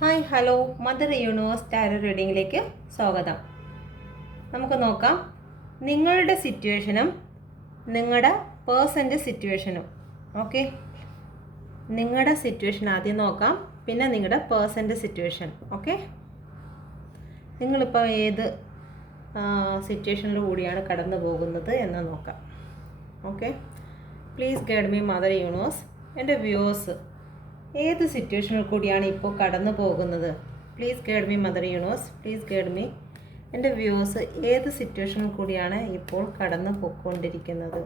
Hi hello mother universe tarot റീഡിങ്ങിലേക്ക് സ്വാഗതം. നമുക്ക് നോക്കാം നിങ്ങളുടെ സിറ്റുവേഷനും നിങ്ങളുടെ പേഴ്സൻ്റെ സിറ്റുവേഷനും. ഓക്കെ, നിങ്ങളുടെ സിറ്റുവേഷൻ ആദ്യം നോക്കാം, പിന്നെ നിങ്ങളുടെ പേഴ്സൻ്റെ സിറ്റുവേഷൻ. ഓക്കെ, നിങ്ങളിപ്പോൾ ഏത് സിറ്റുവേഷനിൽ കൂടിയാണ് കടന്നു പോകുന്നത് എന്ന് നോക്കാം. Okay, please guide me mother universe. എൻ്റെ വ്യൂവേഴ്സ് ഏത് സിറ്റുവേഷനിൽ കൂടിയാണ് ഇപ്പോൾ കടന്നു പോകുന്നത്? Please guide me mother universe, please guide me. എൻ്റെ വ്യൂവേഴ്സ് ഏത് സിറ്റുവേഷനിൽ കൂടിയാണ് ഇപ്പോൾ കടന്നു പോയിക്കൊണ്ടിരിക്കുന്നത്?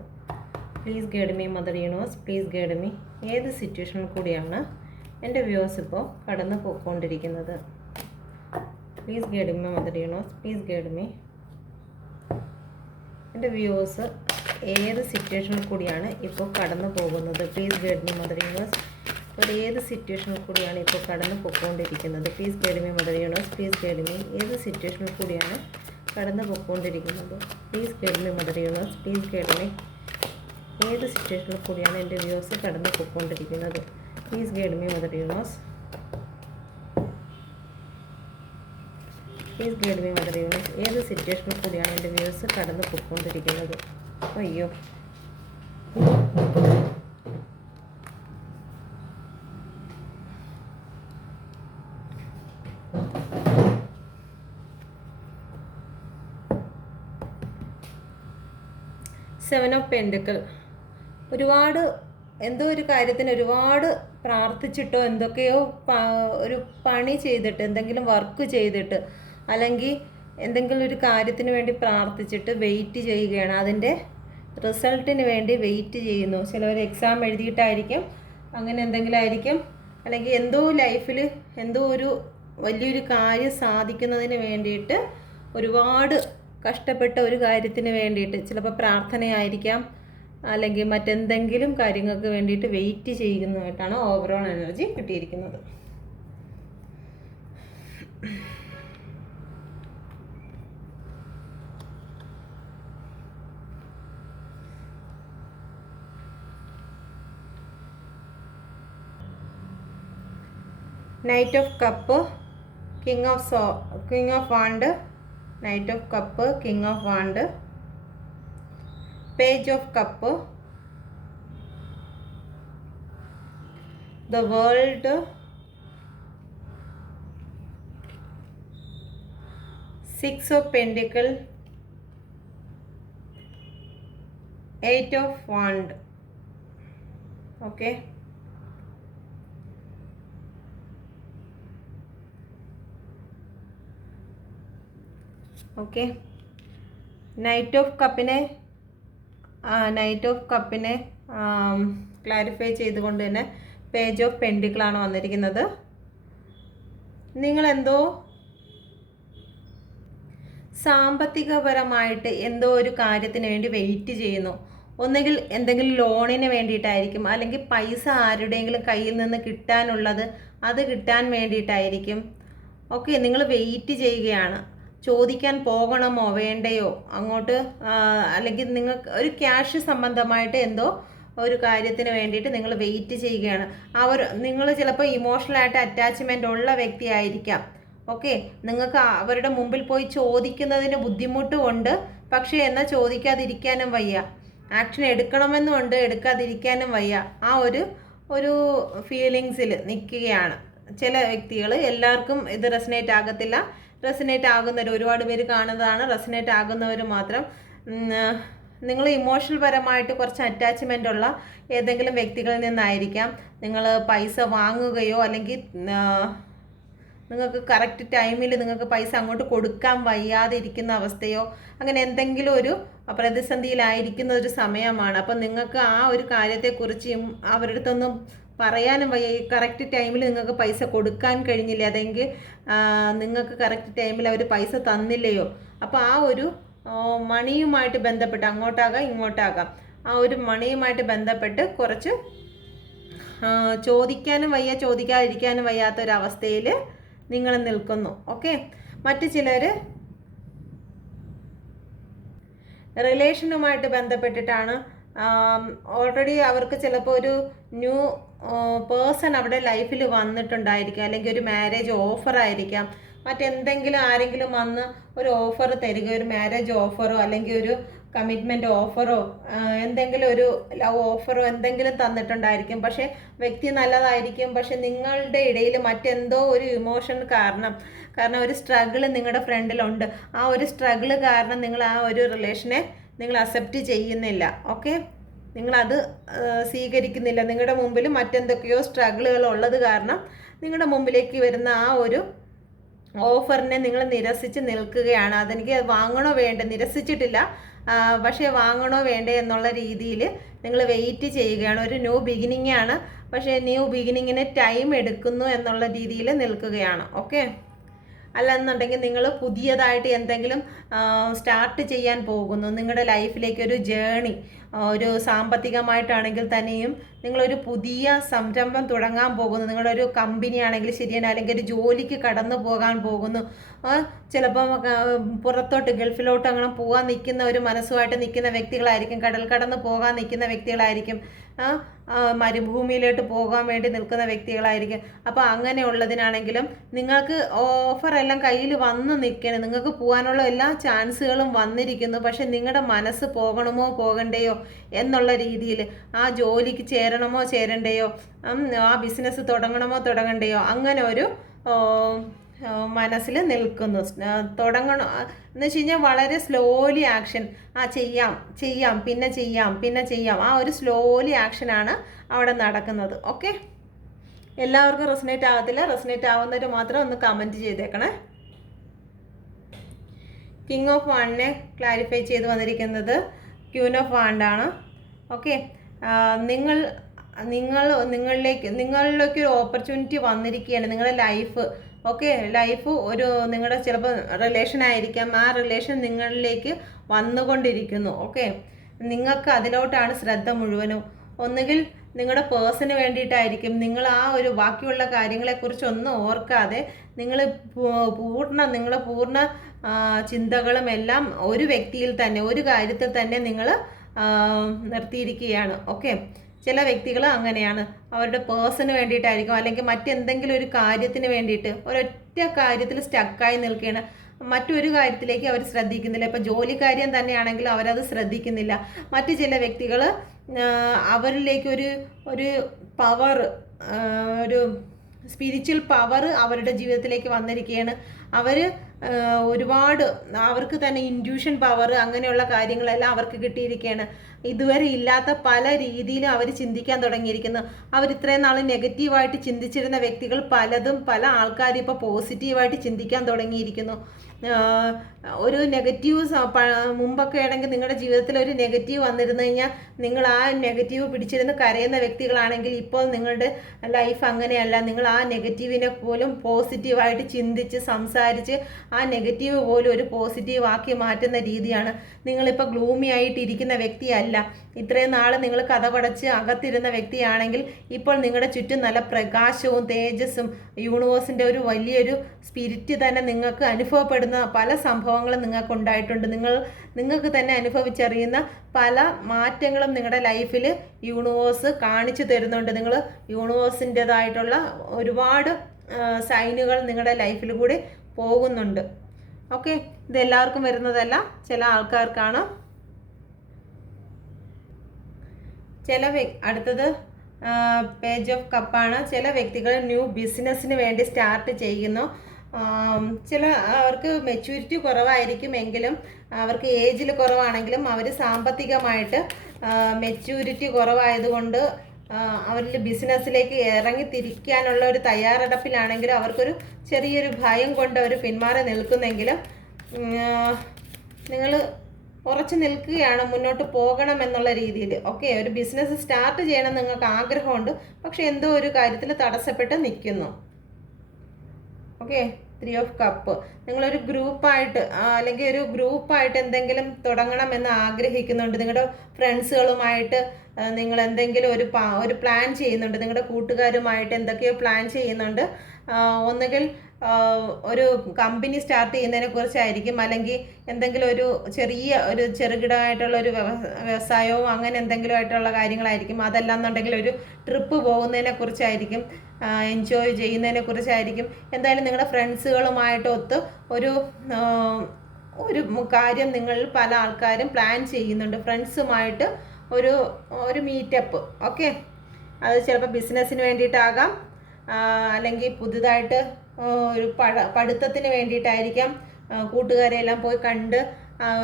Please guide me mother universe, please guide me. ഏത് സിറ്റുവേഷനിൽ കൂടിയാണ് എൻ്റെ വ്യൂവേഴ്സ് ഇപ്പോൾ കടന്നു പോയിക്കൊണ്ടിരിക്കുന്നത്? Please guide me mother universe, please guide me. എൻ്റെ വ്യൂവേഴ്സ് ഏത് സിറ്റുവേഷനിൽ കൂടിയാണ് ഇപ്പോൾ കടന്നു പോകുന്നത്? Please guide me mother universe. ഏത് സിറ്റുവേഷനിൽ കൂടിയാണ് ഇപ്പോൾ കടന്നു പോയിക്കൊണ്ടിരിക്കുന്നത്? Please guide me mother universe, please guide me. ഏത് സിറ്റുവേഷനിൽ കൂടിയാണ് കടന്നു പോയിക്കൊണ്ടിരിക്കുന്നത്? Please guide me mother universe, please guide me. ഏത് സിറ്റുവേഷനിൽ കൂടിയാണ് എൻ്റെ വ്യൂവേഴ്സ് കടന്നു പോയിക്കൊണ്ടിരിക്കുന്നത്? Please guide me mother universe, please guide me mother universe. ഏത് സിറ്റുവേഷനിൽ കൂടിയാണ് എൻ്റെ വ്യൂവേഴ്സ് കടന്നു പോയിക്കൊണ്ടിരിക്കുന്നത്? അയ്യോ, സെവൻ ഓഫ് പെൻഡിക്കിൾ. ഒരുപാട് എന്തോ ഒരു കാര്യത്തിന് ഒരുപാട് പ്രാർത്ഥിച്ചിട്ടോ എന്തൊക്കെയോ ഒരു പണി ചെയ്തിട്ട്, എന്തെങ്കിലും വർക്ക് ചെയ്തിട്ട്, അല്ലെങ്കിൽ എന്തെങ്കിലും ഒരു കാര്യത്തിന് വേണ്ടി പ്രാർത്ഥിച്ചിട്ട് വെയിറ്റ് ചെയ്യുകയാണ്. അതിൻ്റെ റിസൾട്ടിന് വേണ്ടി വെയിറ്റ് ചെയ്യുന്നു. ചിലവർ എക്സാം എഴുതിയിട്ടായിരിക്കും, അങ്ങനെ എന്തെങ്കിലും ആയിരിക്കും, അല്ലെങ്കിൽ എന്തോ ലൈഫിൽ എന്തോ ഒരു വലിയൊരു കാര്യം സാധിക്കുന്നതിന് വേണ്ടിയിട്ട് ഒരുപാട് കഷ്ടപ്പെട്ട ഒരു കാര്യത്തിന് വേണ്ടിയിട്ട്, ചിലപ്പോൾ പ്രാർത്ഥനയായിരിക്കാം, അല്ലെങ്കിൽ മറ്റെന്തെങ്കിലും കാര്യങ്ങൾക്ക് വേണ്ടിയിട്ട് വെയിറ്റ് ചെയ്യുന്നതായിട്ടാണ് ഓവറോൾ എനർജി കിട്ടിയിരിക്കുന്നത്. Knight of cup, king of wand, Knight of Cup, King of Wand, Page of Cup, the World, Six of Pentacle, Eight of Wand. Okay, okay. Knight of കപ്പിനെ ക്ലാരിഫൈ ചെയ്തുകൊണ്ട് തന്നെ page of പെൻഡിക്കിളാണ് വന്നിരിക്കുന്നത്. നിങ്ങളെന്തോ സാമ്പത്തികപരമായിട്ട് എന്തോ ഒരു കാര്യത്തിന് വേണ്ടി wait ചെയ്യുന്നു. ഒന്നുകിൽ എന്തെങ്കിലും ലോണിന് വേണ്ടിയിട്ടായിരിക്കും, അല്ലെങ്കിൽ പൈസ ആരുടെയെങ്കിലും കയ്യിൽ നിന്ന് കിട്ടാനുള്ളത് അത് കിട്ടാൻ വേണ്ടിയിട്ടായിരിക്കും. ഓക്കെ, നിങ്ങൾ വെയിറ്റ് ചെയ്യുകയാണ്. ചോദിക്കാൻ പോകണമോ വേണ്ടയോ അങ്ങോട്ട്, അല്ലെങ്കിൽ നിങ്ങൾക്ക് ഒരു ക്യാഷ് സംബന്ധമായിട്ട് എന്തോ ഒരു കാര്യത്തിന് വേണ്ടിയിട്ട് നിങ്ങൾ വെയിറ്റ് ചെയ്യുകയാണ്. നിങ്ങൾ ചിലപ്പോൾ ഇമോഷണലായിട്ട് അറ്റാച്ച്മെൻ്റ് ഉള്ള വ്യക്തിയായിരിക്കാം. ഓക്കെ, നിങ്ങൾക്ക് അവരുടെ മുമ്പിൽ പോയി ചോദിക്കുന്നതിന് ബുദ്ധിമുട്ടുമുണ്ട്, പക്ഷേ എന്നാൽ ചോദിക്കാതിരിക്കാനും വയ്യ. ആക്ഷൻ എടുക്കണമെന്നുണ്ട്, എടുക്കാതിരിക്കാനും വയ്യ. ആ ഒരു ഫീലിങ്സിൽ നിൽക്കുകയാണ് ചില വ്യക്തികൾ. എല്ലാവർക്കും ഇത് റെസനേറ്റ് ആകത്തില്ല. റെസനേറ്റ് ആകുന്നവർ ഒരുപാട് പേര് കാണുന്നതാണ്. റെസനേറ്റ് ആകുന്നവർ മാത്രം. നിങ്ങൾ ഇമോഷണൽ പരമായിട്ട് കുറച്ച് അറ്റാച്ച്മെൻ്റ് ഉള്ള ഏതെങ്കിലും വ്യക്തികളിൽ നിന്നായിരിക്കാം നിങ്ങൾ പൈസ വാങ്ങുകയോ, അല്ലെങ്കിൽ നിങ്ങൾക്ക് കറക്റ്റ് ടൈമിൽ നിങ്ങൾക്ക് പൈസ അങ്ങോട്ട് കൊടുക്കാൻ വയ്യാതെ ഇരിക്കുന്ന അവസ്ഥയോ, അങ്ങനെ എന്തെങ്കിലും ഒരു പ്രതിസന്ധിയിലായിരിക്കുന്ന ഒരു സമയമാണ്. അപ്പം നിങ്ങൾക്ക് ആ ഒരു കാര്യത്തെക്കുറിച്ച് അവരുടെ അടുത്തൊന്നും പറയാനും വയ്യ. ഈ കറക്റ്റ് ടൈമിൽ നിങ്ങൾക്ക് പൈസ കൊടുക്കാൻ കഴിഞ്ഞില്ല, അതെങ്കിൽ നിങ്ങൾക്ക് കറക്റ്റ് ടൈമിൽ അവർ പൈസ തന്നില്ലയോ. അപ്പോൾ ആ ഒരു മണിയുമായിട്ട് ബന്ധപ്പെട്ട്, അങ്ങോട്ടാകാം ഇങ്ങോട്ടാകാം, ആ ഒരു മണിയുമായിട്ട് ബന്ധപ്പെട്ട് കുറച്ച് ചോദിക്കാനും വയ്യ, ചോദിക്കാതിരിക്കാനും വയ്യാത്തൊരവസ്ഥയിൽ നിങ്ങൾ നിൽക്കുന്നു. ഓക്കെ, മറ്റു ചിലർ റിലേഷനുമായിട്ട് ബന്ധപ്പെട്ടിട്ടാണ്. ഓൾറെഡി അവർക്ക് ചിലപ്പോൾ ഒരു ന്യൂ പേഴ്സൺ അവിടെ ലൈഫിൽ വന്നിട്ടുണ്ടായിരിക്കാം, അല്ലെങ്കിൽ ഒരു മാരേജ് ഓഫർ ആയിരിക്കാം, മറ്റെന്തെങ്കിലും ആരെങ്കിലും വന്ന് ഒരു ഓഫർ തരിക, ഒരു മാരേജ് ഓഫറോ അല്ലെങ്കിൽ ഒരു കമ്മിറ്റ്മെൻറ്റ് ഓഫറോ എന്തെങ്കിലും ഒരു ലവ് ഓഫറോ എന്തെങ്കിലും തന്നിട്ടുണ്ടായിരിക്കും. പക്ഷേ വ്യക്തി നല്ലതായിരിക്കും, പക്ഷെ നിങ്ങളുടെ ഇടയിൽ മറ്റെന്തോ ഒരു ഇമോഷൻ കാരണം ഒരു സ്ട്രഗിൾ നിങ്ങളുടെ ഫ്രണ്ടിലുണ്ട്. ആ ഒരു സ്ട്രഗിൾ കാരണം നിങ്ങൾ ആ ഒരു റിലേഷനെ നിങ്ങൾ അക്സെപ്റ്റ് ചെയ്യുന്നില്ല. ഓക്കെ, നിങ്ങളത് സ്വീകരിക്കുന്നില്ല. നിങ്ങളുടെ മുമ്പിൽ മറ്റെന്തൊക്കെയോ സ്ട്രഗിളുകൾ ഉള്ളത് കാരണം നിങ്ങളുടെ മുമ്പിലേക്ക് വരുന്ന ആ ഒരു ഓഫറിനെ നിങ്ങൾ നിരസിച്ച് നിൽക്കുകയാണ്. അതെനിക്ക് വാങ്ങണോ വേണ്ട, നിരസിച്ചിട്ടില്ല, പക്ഷേ വാങ്ങണോ വേണ്ടേ എന്നുള്ള രീതിയിൽ നിങ്ങൾ വെയിറ്റ് ചെയ്യുകയാണ്. ഒരു ന്യൂ ബിഗിനിങ് ആണ്, പക്ഷേ ന്യൂ ബിഗിനിങ്ങിന് ടൈം എടുക്കുന്നു എന്നുള്ള രീതിയിൽ നിൽക്കുകയാണ്. ഓക്കെ, അല്ലെന്നുണ്ടെങ്കിൽ നിങ്ങൾ പുതിയതായിട്ട് എന്തെങ്കിലും സ്റ്റാർട്ട് ചെയ്യാൻ പോകുന്നു, നിങ്ങളുടെ ലൈഫിലേക്ക് ഒരു ജേണി, ഒരു സാമ്പത്തികമായിട്ടാണെങ്കിൽ തന്നെയും നിങ്ങളൊരു പുതിയ സംരംഭം തുടങ്ങാൻ പോകുന്നു, നിങ്ങളുടെ ഒരു കമ്പനി ആണെങ്കിൽ ശരിയാണ്, അല്ലെങ്കിൽ ഒരു ജോലിക്ക് കടന്നു പോകാൻ പോകുന്നു, ചിലപ്പം പുറത്തോട്ട് ഗൾഫിലോട്ട് അങ്ങനെ പോകാൻ നിൽക്കുന്ന ഒരു മനസ്സുമായിട്ട് നിൽക്കുന്ന വ്യക്തികളായിരിക്കും, കടൽ കടന്ന് പോകാൻ നിൽക്കുന്ന വ്യക്തികളായിരിക്കും, മരുഭൂമിയിലോട്ട് പോകാൻ വേണ്ടി നിൽക്കുന്ന വ്യക്തികളായിരിക്കും. അപ്പോൾ അങ്ങനെയുള്ളതിനാണെങ്കിലും നിങ്ങൾക്ക് ഓഫർ എല്ലാം കയ്യിൽ വന്ന് നിൽക്കണം, നിങ്ങൾക്ക് പോകാനുള്ള എല്ലാ ചാൻസുകളും വന്നിരിക്കുന്നു. പക്ഷെ നിങ്ങളുടെ മനസ്സ് പോകണമോ പോകണ്ടയോ എന്നുള്ള രീതിയിൽ, ആ ജോലിക്ക് ചേരണമോ ചേരണ്ടയോ, ആ ബിസിനസ് തുടങ്ങണമോ തുടങ്ങണ്ടയോ, അങ്ങനെ ഒരു മനസ്സിൽ നിൽക്കുന്നു. തുടങ്ങണം എന്ന് വെച്ച് കഴിഞ്ഞാൽ വളരെ സ്ലോലി ആക്ഷൻ, ചെയ്യാം പിന്നെ ചെയ്യാം, ആ ഒരു സ്ലോലി ആക്ഷനാണ് അവിടെ നടക്കുന്നത്. ഓക്കെ, എല്ലാവർക്കും റെസനേറ്റ് ആകത്തില്ല, റെസനേറ്റ് ആവുന്നവർ മാത്രം ഒന്ന് കമൻറ്റ് ചെയ്തേക്കണേ. കിങ് ഓഫ് വാണ്ടിനെ ക്ലാരിഫൈ ചെയ്ത് വന്നിരിക്കുന്നത് ക്യൂൻ ഓഫ് വാണ്ടാണ്. ഓക്കെ, നിങ്ങളിലേക്ക് ഒരു ഓപ്പർച്യൂണിറ്റി വന്നിരിക്കുകയാണ്, നിങ്ങളുടെ ലൈഫ്. ഓക്കെ, ലൈഫ് ഒരു നിങ്ങളുടെ ചിലപ്പോൾ റിലേഷൻ ആയിരിക്കാം, ആ റിലേഷൻ നിങ്ങളിലേക്ക് വന്നുകൊണ്ടിരിക്കുന്നു. ഓക്കെ, നിങ്ങൾക്ക് അതിലോട്ടാണ് ശ്രദ്ധ മുഴുവനും. ഒന്നുകിൽ നിങ്ങളുടെ പേഴ്സണിന് വേണ്ടിയിട്ടായിരിക്കും, നിങ്ങൾ ആ ഒരു ബാക്കിയുള്ള കാര്യങ്ങളെക്കുറിച്ചൊന്നും ഓർക്കാതെ നിങ്ങളുടെ പൂർണ്ണ ചിന്തകളും എല്ലാം ഒരു വ്യക്തിയിൽ തന്നെ, ഒരു കാര്യത്തിൽ തന്നെ നിങ്ങൾ നിർത്തിയിരിക്കുകയാണ്. ഓക്കെ, ചില വ്യക്തികൾ അങ്ങനെയാണ്, അവരുടെ പേഴ്സണിന് വേണ്ടിയിട്ടായിരിക്കും, അല്ലെങ്കിൽ മറ്റെന്തെങ്കിലും ഒരു കാര്യത്തിന് വേണ്ടിയിട്ട് ഒരൊറ്റ കാര്യത്തിൽ സ്റ്റക്കായി നിൽക്കുകയാണ്, മറ്റൊരു കാര്യത്തിലേക്ക് അവർ ശ്രദ്ധിക്കുന്നില്ല. ഇപ്പോൾ ജോലി കാര്യം തന്നെയാണെങ്കിൽ അവരത് ശ്രദ്ധിക്കുന്നില്ല. മറ്റു ചില വ്യക്തികൾ അവരിലേക്ക് ഒരു പവർ, ഒരു സ്പിരിച്വൽ പവർ അവരുടെ ജീവിതത്തിലേക്ക് വന്നിരിക്കുകയാണ്. അവർ ഒരുപാട്, അവർക്ക് തന്നെ ഇൻറ്റ്യൂഷൻ പവർ, അങ്ങനെയുള്ള കാര്യങ്ങളെല്ലാം അവർക്ക് കിട്ടിയിരിക്കുകയാണ്. ഇതുവരെ ഇല്ലാത്ത പല രീതിയിലും അവർ ചിന്തിക്കാൻ തുടങ്ങിയിരിക്കുന്നു. അവർ ഇത്രയും നാൾ നെഗറ്റീവായിട്ട് ചിന്തിച്ചിരുന്ന വ്യക്തികൾ പല ആൾക്കാരും ഇപ്പോൾ പോസിറ്റീവായിട്ട് ചിന്തിക്കാൻ തുടങ്ങിയിരിക്കുന്നു. ഒരു നെഗറ്റീവ് മുമ്പൊക്കെ ആണെങ്കിൽ നിങ്ങളുടെ ജീവിതത്തിൽ ഒരു നെഗറ്റീവ് വന്നിരുന്നു കഴിഞ്ഞാൽ നിങ്ങൾ ആ നെഗറ്റീവ് പിടിച്ചിരുന്ന് കരയുന്ന വ്യക്തികളാണെങ്കിൽ ഇപ്പോൾ നിങ്ങളുടെ ലൈഫ് അങ്ങനെയല്ല. നിങ്ങൾ ആ നെഗറ്റീവിനെ പോലും പോസിറ്റീവായിട്ട് ചിന്തിച്ച് സംസാരിച്ച് ആ നെഗറ്റീവ് പോലും ഒരു പോസിറ്റീവ് ആക്കി മാറ്റുന്ന രീതിയാണ്. നിങ്ങളിപ്പോൾ ഗ്ലൂമി ആയിട്ടിരിക്കുന്ന വ്യക്തിയല്ല. ഇത്രയും നാൾ നിങ്ങൾ കഥപടച്ച് അകത്തിരുന്ന വ്യക്തിയാണെങ്കിൽ ഇപ്പോൾ നിങ്ങളുടെ ചുറ്റും നല്ല പ്രകാശവും തേജസ്സും യൂണിവേഴ്സിൻ്റെ ഒരു വലിയൊരു സ്പിരിറ്റ് തന്നെ നിങ്ങൾക്ക് അനുഭവപ്പെടുന്ന പല സംഭവങ്ങളും നിങ്ങൾക്ക് ഉണ്ടായിട്ടുണ്ട്. നിങ്ങൾക്ക് തന്നെ അനുഭവിച്ചറിയുന്ന പല മാറ്റങ്ങളും നിങ്ങളുടെ ലൈഫിൽ യൂണിവേഴ്സ് കാണിച്ചു തരുന്നുണ്ട്. നിങ്ങൾ യൂണിവേഴ്സിൻ്റെതായിട്ടുള്ള ഒരുപാട് സൈനുകൾ നിങ്ങളുടെ ലൈഫിൽ കൂടി പോകുന്നുണ്ട്. ഓക്കെ, ഇതെല്ലാവർക്കും വരുന്നതല്ല, ചില ആൾക്കാർക്കാണ്. അടുത്തത് പേജ് ഓഫ് കപ്പാണ്. ചില വ്യക്തികൾ ന്യൂ ബിസിനസ്സിന് വേണ്ടി സ്റ്റാർട്ട് ചെയ്യുന്നു. അവർക്ക് മെച്യൂരിറ്റി കുറവായിരിക്കും എങ്കിലും, അവർക്ക് ഏജിൽ കുറവാണെങ്കിലും അവർ സാമ്പത്തികമായിട്ട് മെച്യൂരിറ്റി കുറവായതുകൊണ്ട് അവരിൽ ബിസിനസ്സിലേക്ക് ഇറങ്ങിത്തിരിക്കാനുള്ള ഒരു തയ്യാറെടുപ്പിലാണെങ്കിലും അവർക്കൊരു ചെറിയൊരു ഭയം കൊണ്ട് അവർ പിന്മാറി നിൽക്കുന്നെങ്കിലും നിങ്ങൾ ഉറച്ചു നിൽക്കുകയാണ്, മുന്നോട്ട് പോകണം എന്നുള്ള രീതിയിൽ. ഓക്കെ, ഒരു ബിസിനസ് സ്റ്റാർട്ട് ചെയ്യണം നിങ്ങൾക്ക് ആഗ്രഹമുണ്ട്, പക്ഷെ എന്തോ ഒരു കാര്യത്തിൽ തടസ്സപ്പെട്ട് നിൽക്കുന്നു. Okay, 3 of cup. നിങ്ങളൊരു ഗ്രൂപ്പായിട്ട് അല്ലെങ്കിൽ ഒരു ഗ്രൂപ്പായിട്ട് എന്തെങ്കിലും തുടങ്ങണമെന്ന് ആഗ്രഹിക്കുന്നുണ്ട്. നിങ്ങളുടെ ഫ്രണ്ട്സുകളുമായിട്ട് നിങ്ങൾ എന്തെങ്കിലും ഒരു പ്ലാൻ ചെയ്യുന്നുണ്ട്, നിങ്ങളുടെ കൂട്ടുകാരുമായിട്ട് എന്തൊക്കെയോ പ്ലാൻ ചെയ്യുന്നുണ്ട്. ഒന്നുകിൽ ഒരു കമ്പനി സ്റ്റാർട്ട് ചെയ്യുന്നതിനെ കുറിച്ചായിരിക്കും, അല്ലെങ്കിൽ എന്തെങ്കിലും ഒരു ചെറുകിടമായിട്ടുള്ള ഒരു വ്യവസായവും അങ്ങനെ എന്തെങ്കിലും ആയിട്ടുള്ള കാര്യങ്ങളായിരിക്കും. അതല്ലാന്നുണ്ടെങ്കിൽ ഒരു ട്രിപ്പ് പോകുന്നതിനെ കുറിച്ചായിരിക്കും, എൻജോയ് ചെയ്യുന്നതിനെ കുറിച്ചായിരിക്കും. എന്തായാലും നിങ്ങളുടെ ഫ്രണ്ട്സുകളുമായിട്ടൊത്ത് ഒരു ഒരു കാര്യം നിങ്ങൾ പല ആൾക്കാരും പ്ലാൻ ചെയ്യുന്നുണ്ട്, ഫ്രണ്ട്സുമായിട്ട് ഒരു ഒരു മീറ്റപ്പ്. ഓക്കെ, അത് ചിലപ്പോൾ ബിസിനസ്സിന് വേണ്ടിയിട്ടാകാം, അല്ലെങ്കിൽ പുതുതായിട്ട് ഒരു പഠിത്തത്തിന് വേണ്ടിയിട്ടായിരിക്കാം. കൂട്ടുകാരെല്ലാം പോയി കണ്ട്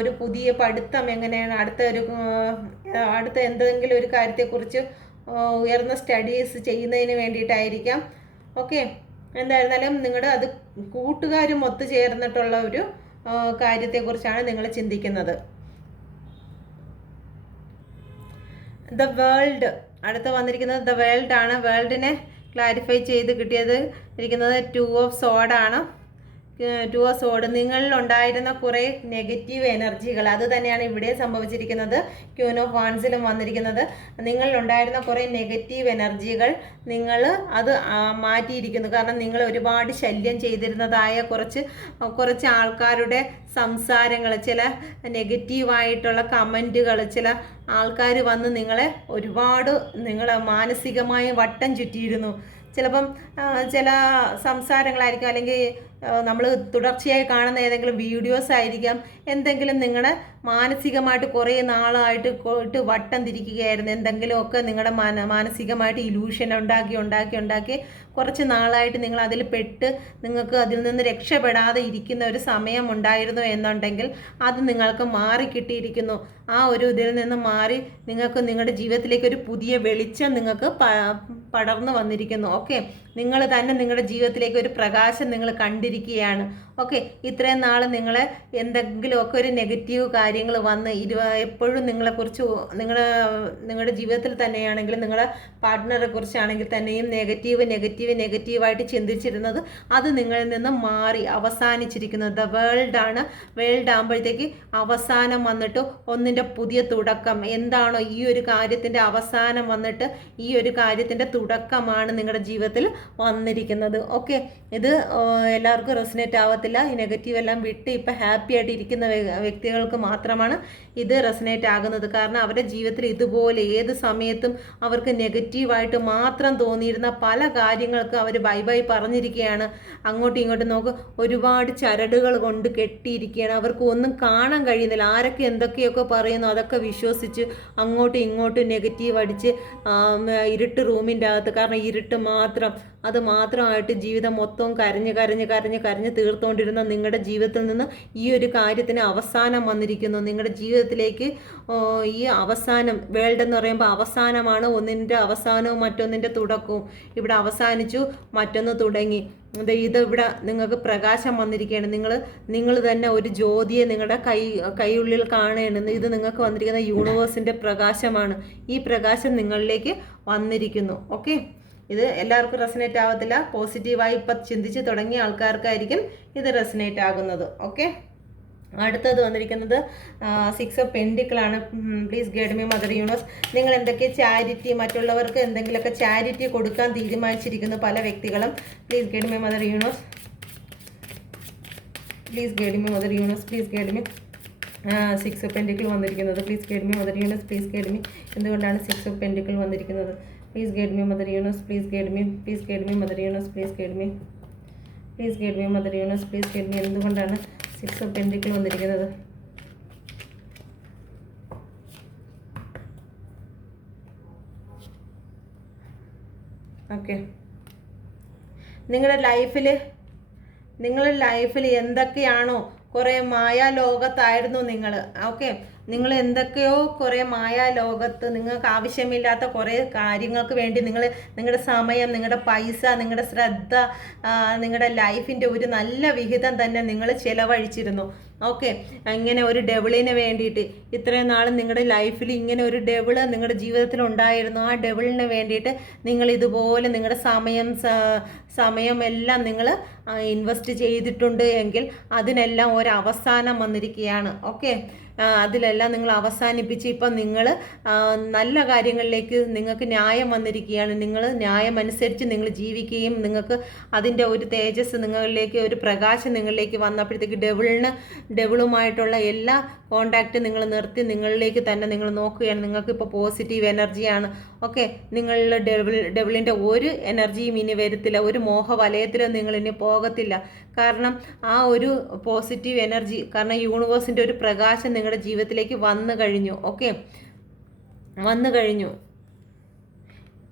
ഒരു പുതിയ പഠിത്തം എങ്ങനെയാണ്, അടുത്ത എന്തെങ്കിലും ഒരു കാര്യത്തെക്കുറിച്ച് ഉയർന്ന സ്റ്റഡീസ് ചെയ്യുന്നതിന് വേണ്ടിയിട്ടായിരിക്കാം. ഓക്കെ, എന്തായിരുന്നാലും നിങ്ങളുടെ അത് കൂട്ടുകാരും ഒത്തുചേർന്നിട്ടുള്ള ഒരു കാര്യത്തെക്കുറിച്ചാണ് നിങ്ങൾ ചിന്തിക്കുന്നത്. ദ വേൾഡ്, അടുത്ത് വന്നിരിക്കുന്നത് ദ വേൾഡ് ആണ്. വേൾഡിനെ ക്ലാരിഫൈ ചെയ്ത് ഇരിക്കുന്നത് 2 ഓഫ് സോഡാണ്. 2 ഓഫ് സോഡ്, നിങ്ങളിലുണ്ടായിരുന്ന കുറേ നെഗറ്റീവ് എനർജികൾ, അത് തന്നെയാണ് ഇവിടെ സംഭവിച്ചിരിക്കുന്നത്. ക്യൂൻ ഓഫ് വാൻസിലും വന്നിരിക്കുന്നത് നിങ്ങളിലുണ്ടായിരുന്ന കുറേ നെഗറ്റീവ് എനർജികൾ നിങ്ങൾ അത് മാറ്റിയിരിക്കുന്നു. കാരണം നിങ്ങൾ ഒരുപാട് ശല്യം ചെയ്തിരുന്നതായ കുറച്ച് ആൾക്കാരുടെ സംസാരങ്ങൾ, ചില നെഗറ്റീവായിട്ടുള്ള കമൻറ്റുകൾ, ചില ആൾക്കാർ വന്ന് നിങ്ങളെ മാനസികമായി വട്ടം ചുറ്റിയിരുന്നു. ചിലപ്പം ചില സംസാരങ്ങളായിരിക്കും, അല്ലെങ്കിൽ നമ്മൾ തുടർച്ചയായി കാണുന്ന ഏതെങ്കിലും വീഡിയോസ് ആയിരിക്കാം, എന്തെങ്കിലും നിങ്ങളെ മാനസികമായിട്ട് കുറേ നാളായിട്ട് വട്ടം തിരിക്കുകയായിരുന്നു. എന്തെങ്കിലുമൊക്കെ നിങ്ങളുടെ മാനസികമായിട്ട് ഇലൂഷൻ ഉണ്ടാക്കി കുറച്ച് നാളായിട്ട് നിങ്ങൾ അതിൽ നിങ്ങൾക്ക് അതിൽ നിന്ന് രക്ഷപ്പെടാതെ ഇരിക്കുന്ന ഒരു സമയം ഉണ്ടായിരുന്നു എന്നുണ്ടെങ്കിൽ അത് നിങ്ങൾക്ക് മാറിക്കിട്ടിയിരിക്കുന്നു. ആ ഒരു ഇതിൽ നിന്ന് മാറി നിങ്ങൾക്ക് നിങ്ങളുടെ ജീവിതത്തിലേക്ക് ഒരു പുതിയ വെളിച്ചം നിങ്ങൾക്ക് പടർന്നു വന്നിരിക്കുന്നു. ഓക്കെ, നിങ്ങൾ തന്നെ നിങ്ങളുടെ ജീവിതത്തിലേക്ക് ഒരു പ്രകാശം നിങ്ങൾ കണ്ടിരിക്കുകയാണ്. ഓക്കെ, ഇത്രയും നാൾ നിങ്ങളെ എന്തെങ്കിലുമൊക്കെ ഒരു നെഗറ്റീവ് കാര്യങ്ങൾ വന്ന് എപ്പോഴും നിങ്ങളെക്കുറിച്ച് നിങ്ങളുടെ ജീവിതത്തിൽ തന്നെയാണെങ്കിലും നിങ്ങളുടെ പാർട്ട്ണറെ കുറിച്ചാണെങ്കിൽ തന്നെയും നെഗറ്റീവായിട്ട് ചിന്തിച്ചിരുന്നത് അത് നിങ്ങളിൽ നിന്ന് മാറി അവസാനിച്ചിരിക്കുന്നത്. ദ വേൾഡ് ആണ്. വേൾഡ് ആകുമ്പോഴത്തേക്ക് അവസാനം വന്നിട്ട് ഒന്നിൻ്റെ പുതിയ തുടക്കം. എന്താണോ ഈ ഒരു കാര്യത്തിൻ്റെ അവസാനം വന്നിട്ട് ഈ ഒരു കാര്യത്തിൻ്റെ തുടക്കമാണ് നിങ്ങളുടെ ജീവിതത്തിൽ വന്നിരിക്കുന്നത്. ഓക്കെ, ഇത് എല്ലാവർക്കും റെസനേറ്റ് ആവത്തില്ല. ഈ നെഗറ്റീവ് എല്ലാം വിട്ട് ഇപ്പം ഹാപ്പി ആയിട്ട് ഇരിക്കുന്ന വ്യക്തികൾക്ക് മാത്രമാണ് ഇത് റെസനേറ്റ് ആകുന്നത്. കാരണം അവരുടെ ജീവിതത്തിൽ ഇതുപോലെ ഏത് സമയത്തും അവർക്ക് നെഗറ്റീവായിട്ട് മാത്രം തോന്നിയിരുന്ന പല കാര്യങ്ങൾക്കും അവർ ബൈ പറഞ്ഞിരിക്കുകയാണ്. അങ്ങോട്ടും ഇങ്ങോട്ടും ഒരുപാട് ചരടുകൾ കൊണ്ട് കെട്ടിയിരിക്കുകയാണ്. അവർക്ക് ഒന്നും കാണാൻ കഴിയുന്നില്ല. ആരൊക്കെ എന്തൊക്കെയൊക്കെ പറയുന്നു അതൊക്കെ വിശ്വസിച്ച് അങ്ങോട്ടും ഇങ്ങോട്ടും നെഗറ്റീവ് അടിച്ച് ഇരുട്ട് റൂമിൻ്റെ അകത്ത്, കാരണം ഇരുട്ട് മാത്രമായിട്ട് ജീവിതം മൊത്തവും കരഞ്ഞ് തീർത്തുകൊണ്ടിരുന്ന നിങ്ങളുടെ ജീവിതത്തിൽ നിന്ന് ഈ ഒരു കാര്യത്തിന് അവസാനം വന്നിരിക്കുന്നു. നിങ്ങളുടെ ജീവിതത്തിലേക്ക് ഈ അവസാനം, വേൾഡ് എന്ന് പറയുമ്പോൾ അവസാനമാണ്. ഒന്നിൻ്റെ അവസാനവും മറ്റൊന്നിൻ്റെ തുടക്കവും. ഇവിടെ അവസാനിച്ചു, മറ്റൊന്ന് തുടങ്ങി. ഇവിടെ നിങ്ങൾക്ക് പ്രകാശം വന്നിരിക്കുകയാണ്. നിങ്ങൾ തന്നെ ഒരു ജ്യോതിയെ നിങ്ങളുടെ കൈയുള്ളിൽ കാണുകയാണ്. ഇത് നിങ്ങൾക്ക് വന്നിരിക്കുന്ന യൂണിവേഴ്സിൻ്റെ പ്രകാശമാണ്. ഈ പ്രകാശം നിങ്ങളിലേക്ക് വന്നിരിക്കുന്നു. ഓക്കെ, ഇത് എല്ലാവർക്കും റെസനേറ്റ് ആവത്തില്ല. പോസിറ്റീവായി ഇപ്പം ചിന്തിച്ച് തുടങ്ങിയ ആൾക്കാർക്കായിരിക്കും ഇത് റെസനേറ്റ് ആകുന്നത്. ഓക്കെ, അടുത്തത് വന്നിരിക്കുന്നത് 6 ഓഫ് പെൻഡിക്കിളാണ്. Please guide me mother universe. നിങ്ങൾ എന്തൊക്കെ ചാരിറ്റി, മറ്റുള്ളവർക്ക് എന്തെങ്കിലുമൊക്കെ ചാരിറ്റി കൊടുക്കാൻ തീരുമാനിച്ചിരിക്കുന്നു പല വ്യക്തികളും. Please guide me mother universe. Please guide me mother universe. Please guide me. 6 of പെൻഡിക്കിൾ വന്നിരിക്കുന്നത്. Please guide me mother universe. Please guide me. എന്തുകൊണ്ടാണ് 6 ഓഫ് പെൻഡിക്കിൾ വന്നിരിക്കുന്നത്? Please guide me, Mother Universe. Please guide me. Please guide me, Mother Universe. Please guide me. Please guide me, Mother Universe. Please guide me. എന്തുകൊണ്ടാണ് 6 of പെൻഡിക്കിൾ വന്നിരിക്കുന്നത്? Okay, നിങ്ങളുടെ ലൈഫിൽ എന്തൊക്കെയാണോ കുറേ മായാലോകത്തായിരുന്നു നിങ്ങൾ. ഓക്കെ, നിങ്ങൾ എന്തൊക്കെയോ കുറേ മായാലോകത്ത് നിങ്ങൾക്ക് ആവശ്യമില്ലാത്ത കുറേ കാര്യങ്ങൾക്ക് വേണ്ടി നിങ്ങളുടെ സമയം, നിങ്ങളുടെ പൈസ, നിങ്ങളുടെ ശ്രദ്ധ, നിങ്ങളുടെ ലൈഫിൻ്റെ ഒരു നല്ല വിഹിതം തന്നെ നിങ്ങൾ ചിലവഴിച്ചിരുന്നു. ഓക്കെ, ഇങ്ങനെ ഒരു ഡെവിളിന് വേണ്ടിയിട്ട് ഇത്രയും നാളും നിങ്ങളുടെ ലൈഫിൽ ഇങ്ങനെ ഒരു ഡെവിള് നിങ്ങളുടെ ജീവിതത്തിൽ ഉണ്ടായിരുന്നു. ആ ഡെവിളിന് വേണ്ടിയിട്ട് നിങ്ങൾ ഇതുപോലെ നിങ്ങളുടെ സമയം എല്ലാം നിങ്ങൾ ഇൻവെസ്റ്റ് ചെയ്തിട്ടുണ്ട് എങ്കിൽ അതിനെല്ലാം ഒരു അവസാനം വന്നിരിക്കുകയാണ്. ഓക്കെ, അതിലെല്ലാം നിങ്ങൾ അവസാനിപ്പിച്ച് ഇപ്പം നിങ്ങൾ നല്ല കാര്യങ്ങളിലേക്ക് നിങ്ങൾക്ക് ന്യായം വന്നിരിക്കുകയാണ്. നിങ്ങൾ ന്യായമനുസരിച്ച് നിങ്ങൾ ജീവിക്കുകയും നിങ്ങൾക്ക് അതിൻ്റെ ഒരു തേജസ് നിങ്ങളിലേക്ക്, ഒരു പ്രകാശം നിങ്ങളിലേക്ക് വന്നപ്പോഴത്തേക്ക് ഡെവിളുമായിട്ടുള്ള എല്ലാ കോണ്ടാക്റ്റ് നിങ്ങൾ നിർത്തി നിങ്ങളിലേക്ക് തന്നെ നിങ്ങൾ നോക്കുകയാണ്. നിങ്ങൾക്ക് ഇപ്പോൾ പോസിറ്റീവ് എനർജിയാണ്. ഓക്കെ, നിങ്ങളുടെ ഡെവിളിൻ്റെ ഒരു എനർജിയും ഇനി വരത്തില്ല, ഒരു മോഹവലയത്തിലും നിങ്ങളിനി പോകത്തില്ല. കാരണം ആ ഒരു പോസിറ്റീവ് എനർജി, കാരണം യൂണിവേഴ്സിൻ്റെ ഒരു പ്രകാശം നിങ്ങളുടെ ജീവിതത്തിലേക്ക് വന്നു കഴിഞ്ഞു. ഓക്കെ, വന്നു കഴിഞ്ഞു.